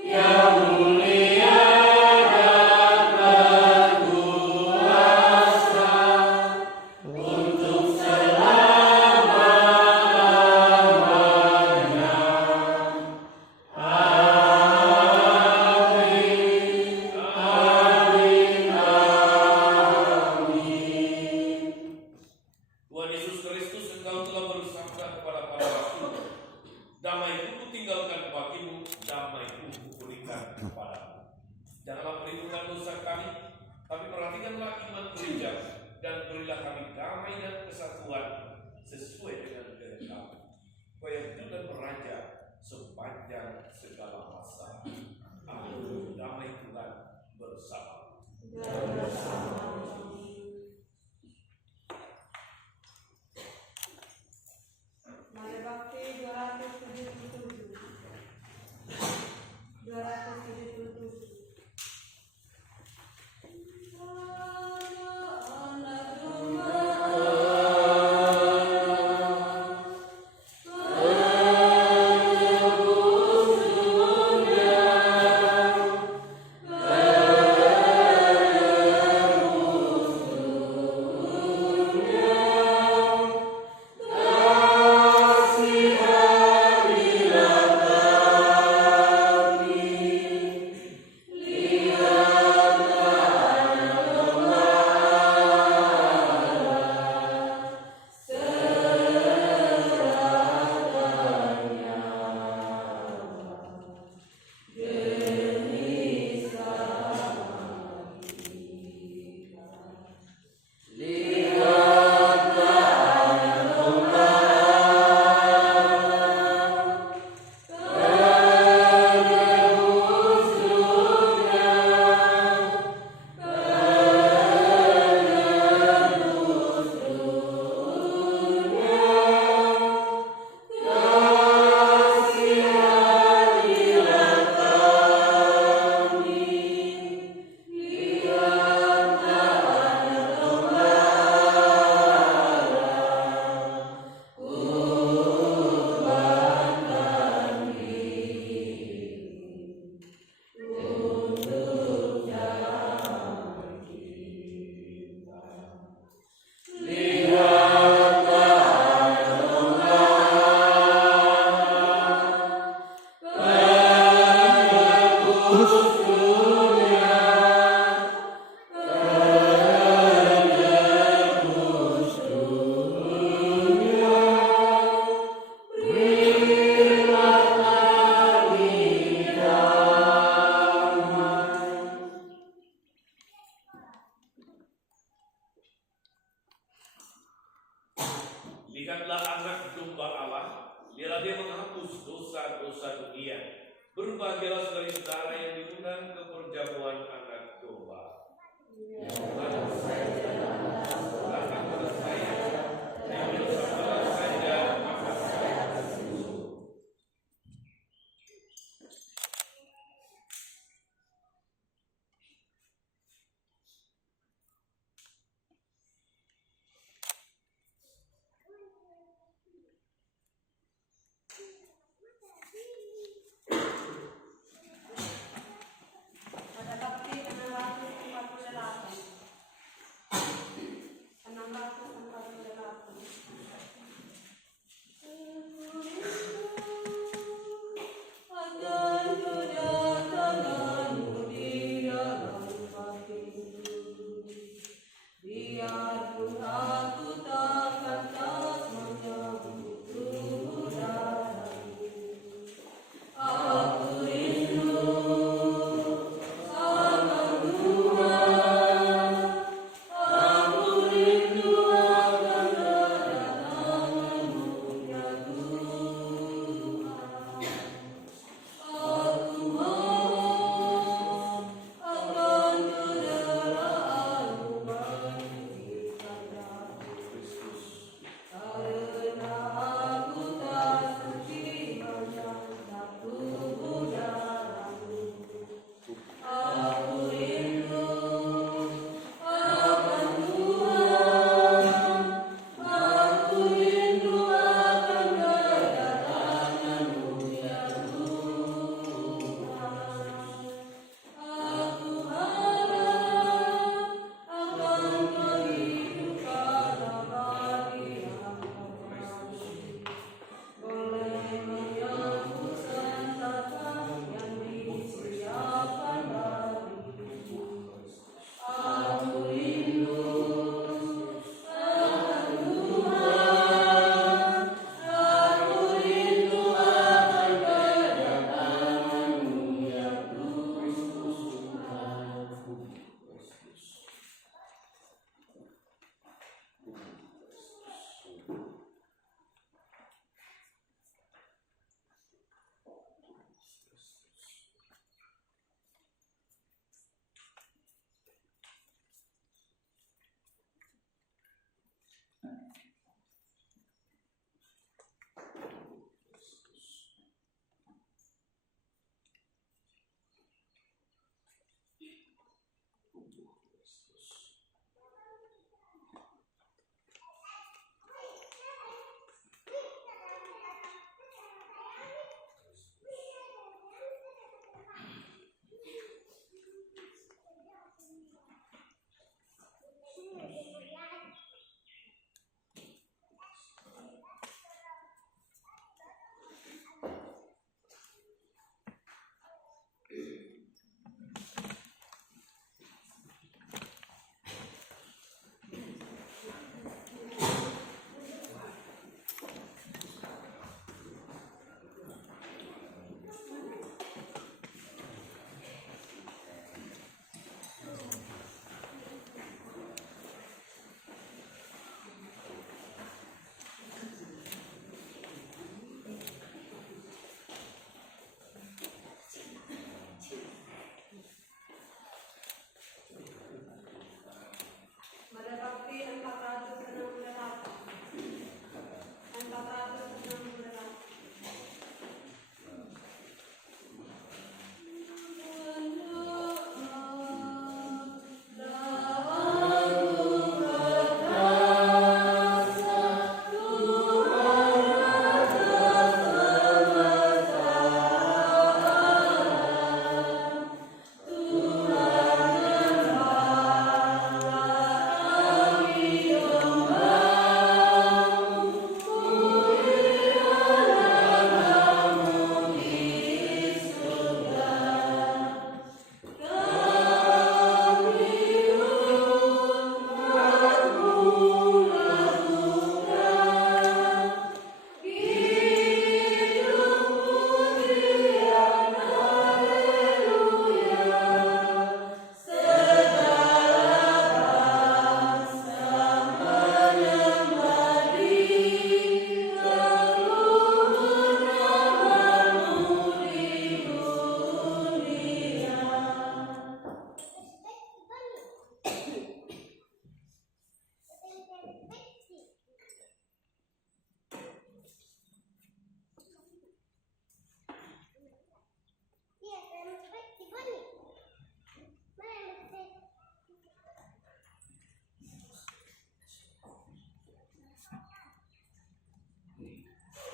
Ya engkau telah bersabda kepada para rasul, damai-Ku tinggalkan bagimu, damai-Ku kuberikan kepadamu. Janganlah perhitungkan dosa kami, tapi perhatikanlah iman gereja, dan berilah kami damai dan kesatuan sesuai dengan kehendak-Mu. Kau yang hidup dan meraja sepanjang segala masa. Amin. Damai Tuhan bersama. Mari bakti 277. 277. Lihatlah anak domba Allah, biarlah dia menghapus dosa-dosa dunia. Berbahagialah saudara-saudara yang diundang ke perjamuan anak domba. Datang kepada saya, yang bersama saya, maka saya susu. Pada bakti 648.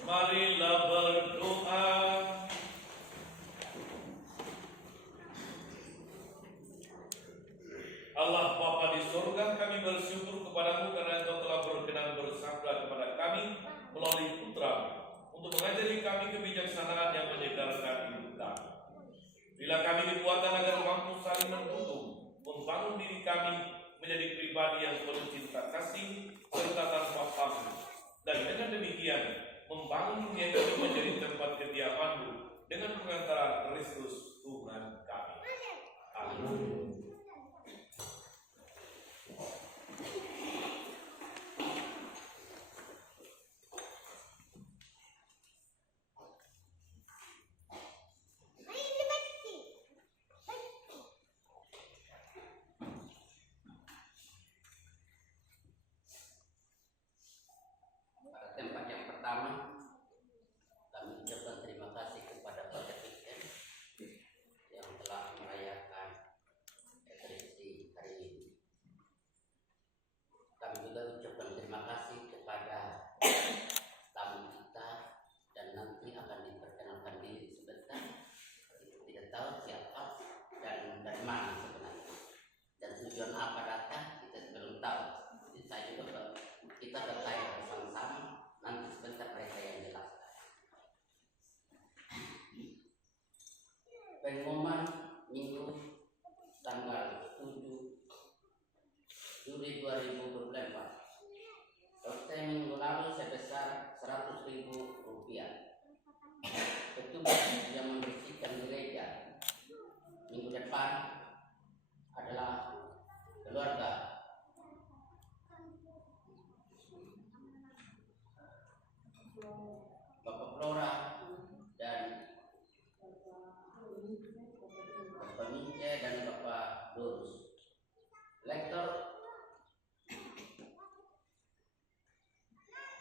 Marilah berdoa. Allah Bapa di surga, kami bersyukur kepadamu karena Engkau telah berkenan bersabda kepada kami melalui Putra untuk mengajari kami kebijaksanaan yang menyegarkan hidup kami. Bila kami dikuatkan agar mampu saling mendukung, membangun diri kami menjadi pribadi yang penuh cinta kasih serta tanpa pamrih. Dan dengan demikian membangun dunia ini menjadi tempat kediaman-Mu dengan pengantaran Kristus Tuhan kami. Amin. Pada tempat yang pertama, kami ucapkan terima kasih kepada Pak Presiden yang telah merayakan Ekaristi hari ini. Kami juga ucapkan terima kasih kepada tamu kita dan nanti akan diperkenalkan diri sebentar. Kita tidak tahu siapa dan dari mana sebenarnya dan tujuan apa datang kita belum tahu. Jadi saya juga kita bertanya bersama-sama, nanti sebentar mereka yang jelaskan. Pengumuman Minggu tanggal 7 Juli 2024. Selesai minggu lalu sebesar 100.000 rupiah. Petugas yang membersihkan gereja minggu depan adalah keluarga Bapak Flora dan Bapak Mince dan Bapak Lurus. Lektor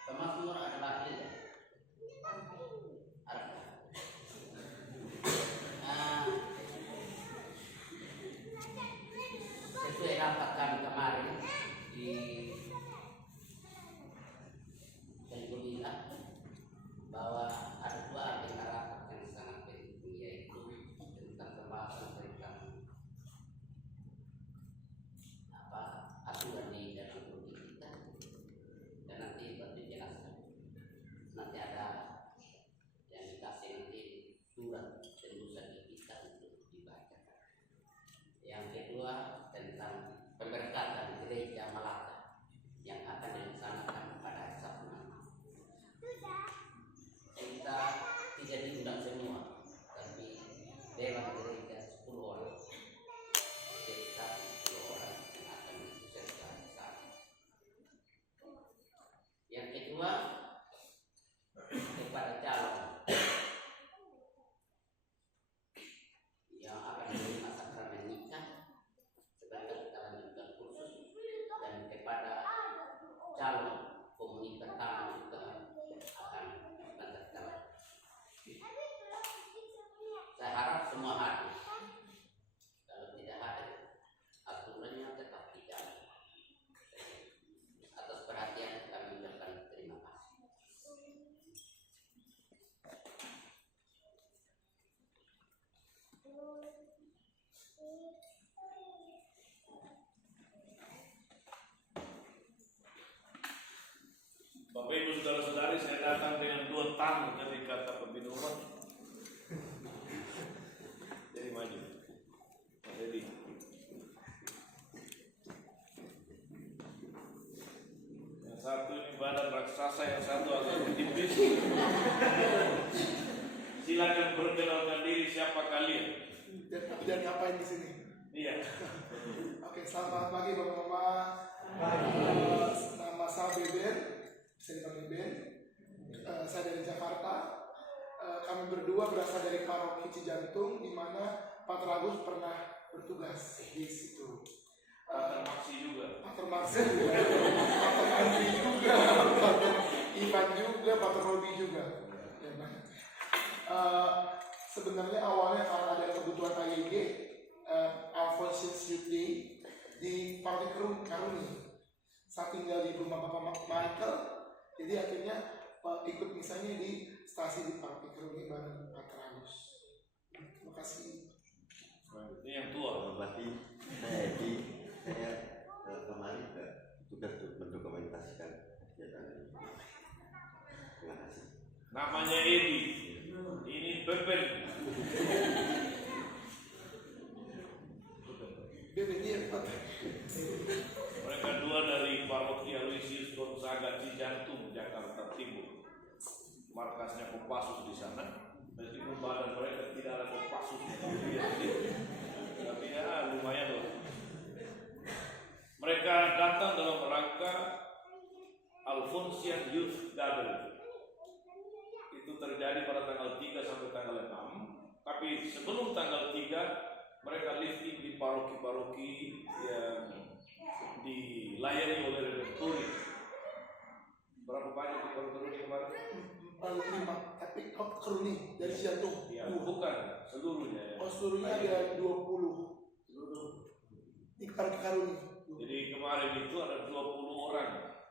pemazmur adalah Hilda Arka. Sesuai rapat kami kemarin di Tenggulila bahwa ada datang dengan 2 tamu dari kata pembinoman. Jadi maju. Jadi yang satu ini badan raksasa, yang satu agak tipis. Silakan perkenalkan diri siapa kalian. Dan ngapain di sini? Iya. Oke, selamat pagi Bapak-bapak. Nama saya Beben, bisa dipanggil Ben. Saya dari Jakarta. Kami berdua berasal dari Paroki Cijantung, di mana Pak Ragus pernah bertugas di situ. Termaksi juga. Pater Marcel juga, Pater Andri juga, Pater Ivan juga, Pater Robi juga. Ya, banyak. Sebenarnya awalnya karena ada kebutuhan AYG, Alphonsus Youth Day di Paroki Karuni. Saya tinggal di rumah Bapak Michael, jadi akhirnya ikut misalnya di stasi di Paroki Karuni bareng Pater Ragus. Terima kasih. Ini yang tua. Berarti saya kemarin tugas untuk mendokumentasikan kegiatan ini. Terima kasih. Namanya Edi. Ini Beben. Beben dia Pater. Mereka dua dari Paroki Aloysius Gonzaga Cijantung, Jakarta Timur. Markasnya Kopassus di sana. Meskipun badan mereka tidak ada Kopassus, tapi ya lumayan lah. Mereka datang dalam rangka Alphonsian Youth Gathering. Itu terjadi pada tanggal 3 sampai tanggal 6. Tapi sebelum tanggal 3, mereka lifting di paroki-paroki yang dilayani oleh Redemptoris. Berapa banyak di paroki kemarin? 5, tapi Karuni dari Cijantung. Ya, bukan seluruhnya ya. Oh, seluruhnya ada 20. Di Paroki Karuni. Jadi kemarin itu ada 20 orang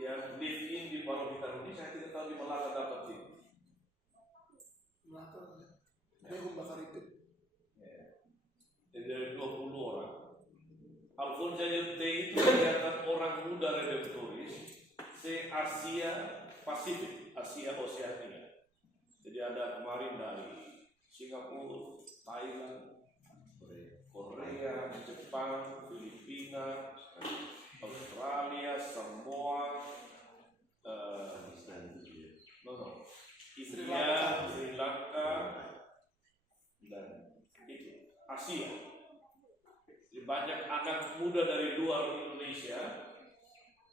yang live in di Paroki Karuni. Saya tidak tahu di Melaka dapat itu. Melaka, saya bakar itu. Jadi dari 20 orang. Alphonsian Youth Day itu kegiatan orang muda Redemptoris se-Asia Pasifik, Asia Oseania. Jadi ada kemarin dari Singapura, Thailand, Korea, Jepang, Filipina, Australia, Samoa, India, Sri Lanka, dan itu Asia. Jadi banyak anak muda dari luar Indonesia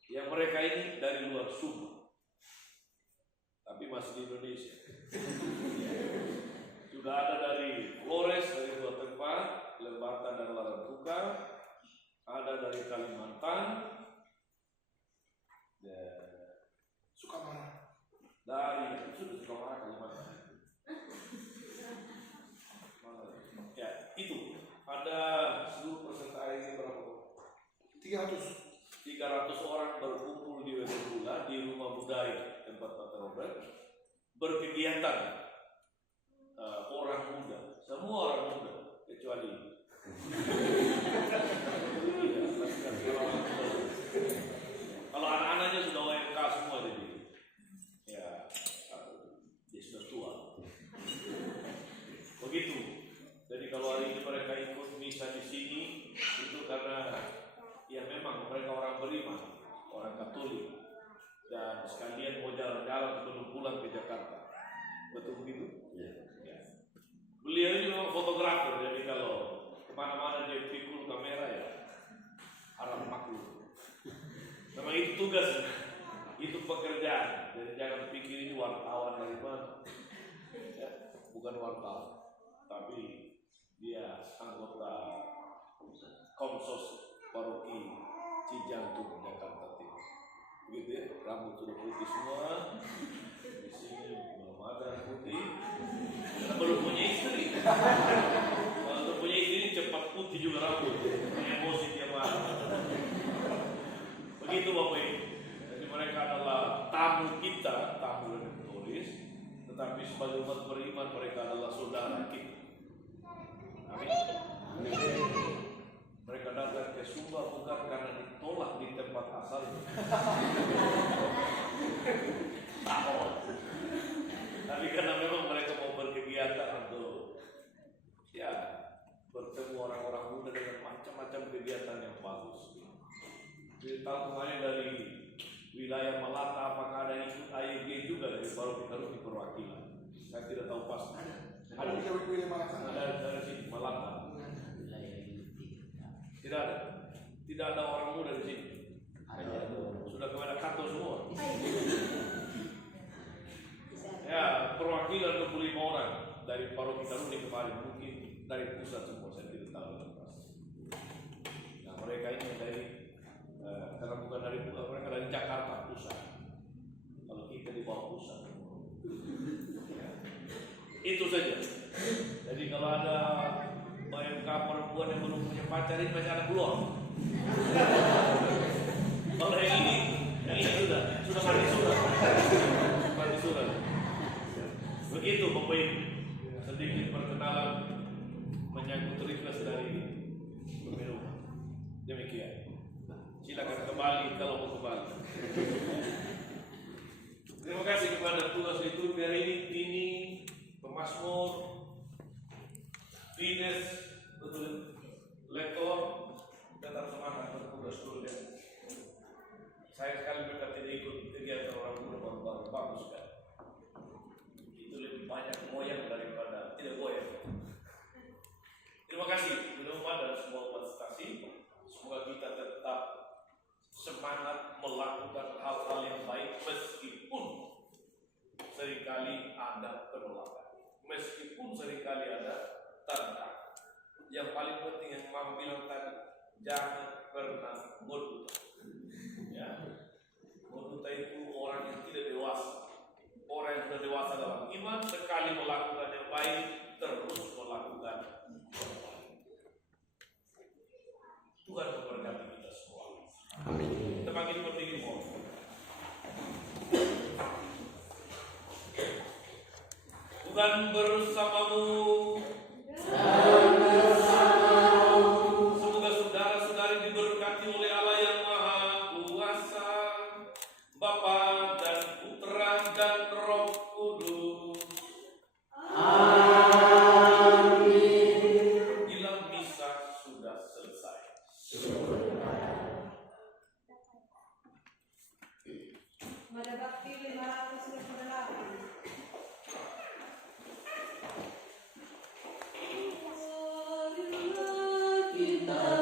yang mereka ini dari luar Sumba, tapi masih di Indonesia. Sudah ada dari Flores, dari dua tempat, Lembata dan Larantuka, ada dari Kalimantan, Sukamana. dari sudah Sukamana Kalimantan. Ya itu ada seluruh peserta ini berapa? 300 orang berkumpul di Wedembula di Rumah Budaya tempat Pak Robert berkegiatan. Orang muda, semua orang muda kecuali kalau anak-anaknya sudah WMK semua jadi ya dia sudah tua. Begitu. Jadi kalau hari ini mereka ikut misa di sini itu karena ya memang mereka orang beriman, orang Katolik, dan sekalian mau jalan-jalan sebelum pulang ke Jakarta. Betul begitu? Ya. Beliau ini memang fotografer, jadi kalau kemana-mana dia pikul kamera ya harap maklum. Memang itu tugas, itu pekerjaan. Jadi jangan pikir ini wartawan dari mana, ya, bukan wartawan, tapi dia anggota Komsos Paroki Cijantung Jakarta Timur. Begitu ya, rambut sudah putih semua. Di sini belum ada putih. Karena belum punya istri. Kalau punya istri cepat putih juga rambut. Emosi dia marah. Begitu Bapak Ibu. Jadi mereka adalah tamu kita, tamu Redemptoris, tetapi sebagai umat beriman mereka adalah saudara kita. Amin. Mereka datang ke Sumba bukan karena ditolak di tempat asalnya. tahun. Tapi karena memang mereka mau berkegiatan untuk ya bertemu orang-orang muda dengan macam-macam kegiatan yang bagus. Jadi tahun kemarin dari wilayah Malata, apakah ada ikut AEG juga dari Baru Pitarus di perwakilan? Saya tidak tahu pasti. Ada di wilayah Malaka. Ada dari sini Malata. Tidak ada. Tidak ada orang muda di sini. Sudah kepada kantor semua. Ya, perwakilan 25 orang dari Baru Pitarus kemarin, mungkin dari pusat semua, saya tidak tahu yang pasti. Nah, mereka ini dari karena bukan dari pusat, mereka dari Jakarta pusat. Kalau kita di bawah pusat. Ya. Itu saja. Jadi kalau ada BMK perempuan yang belum punya pacar, ini masih ada peluang. Kalau yang ini sudah mati surat. Mati surat. Begitu Bapak Ibu, sedikit perkenalan menyangkut request dari pemilu. Demikian. Silakan kembali kalau mau kembali. Terima kasih kepada tugas liturgi hari ini, pemazmur, Fines, betul, lektor, tetap semangat bertugas dulu ya. Saya sekali mereka tidak ikut kegiatan orang muda baru bagus kan. Itu lebih banyak goyang daripada tidak goyang. Terima kasih Minumah dan semua umat stasi. Semoga kita tetap semangat melakukan hal-hal yang baik meskipun seringkali ada penolakan, meskipun seringkali ada tantangan. Yang paling penting yang Mama bilang tadi, jangan pernah berduta. Ya, berduta itu orang yang tidak dewasa. Orang yang sudah dewasa dalam iman, sekali melakukan yang baik, terus melakukan yang baik. Tuhan memberkati kita semua. Amin. Kita panggil berdiri mohon. Tuhan bersamamu. Semoga saudara-saudari diberkati oleh Allah yang Maha Kuasa, Bapa dan Putra dan Roh Kudus. Amin. Bila misa sudah selesai. Mada Bakti 528. Kita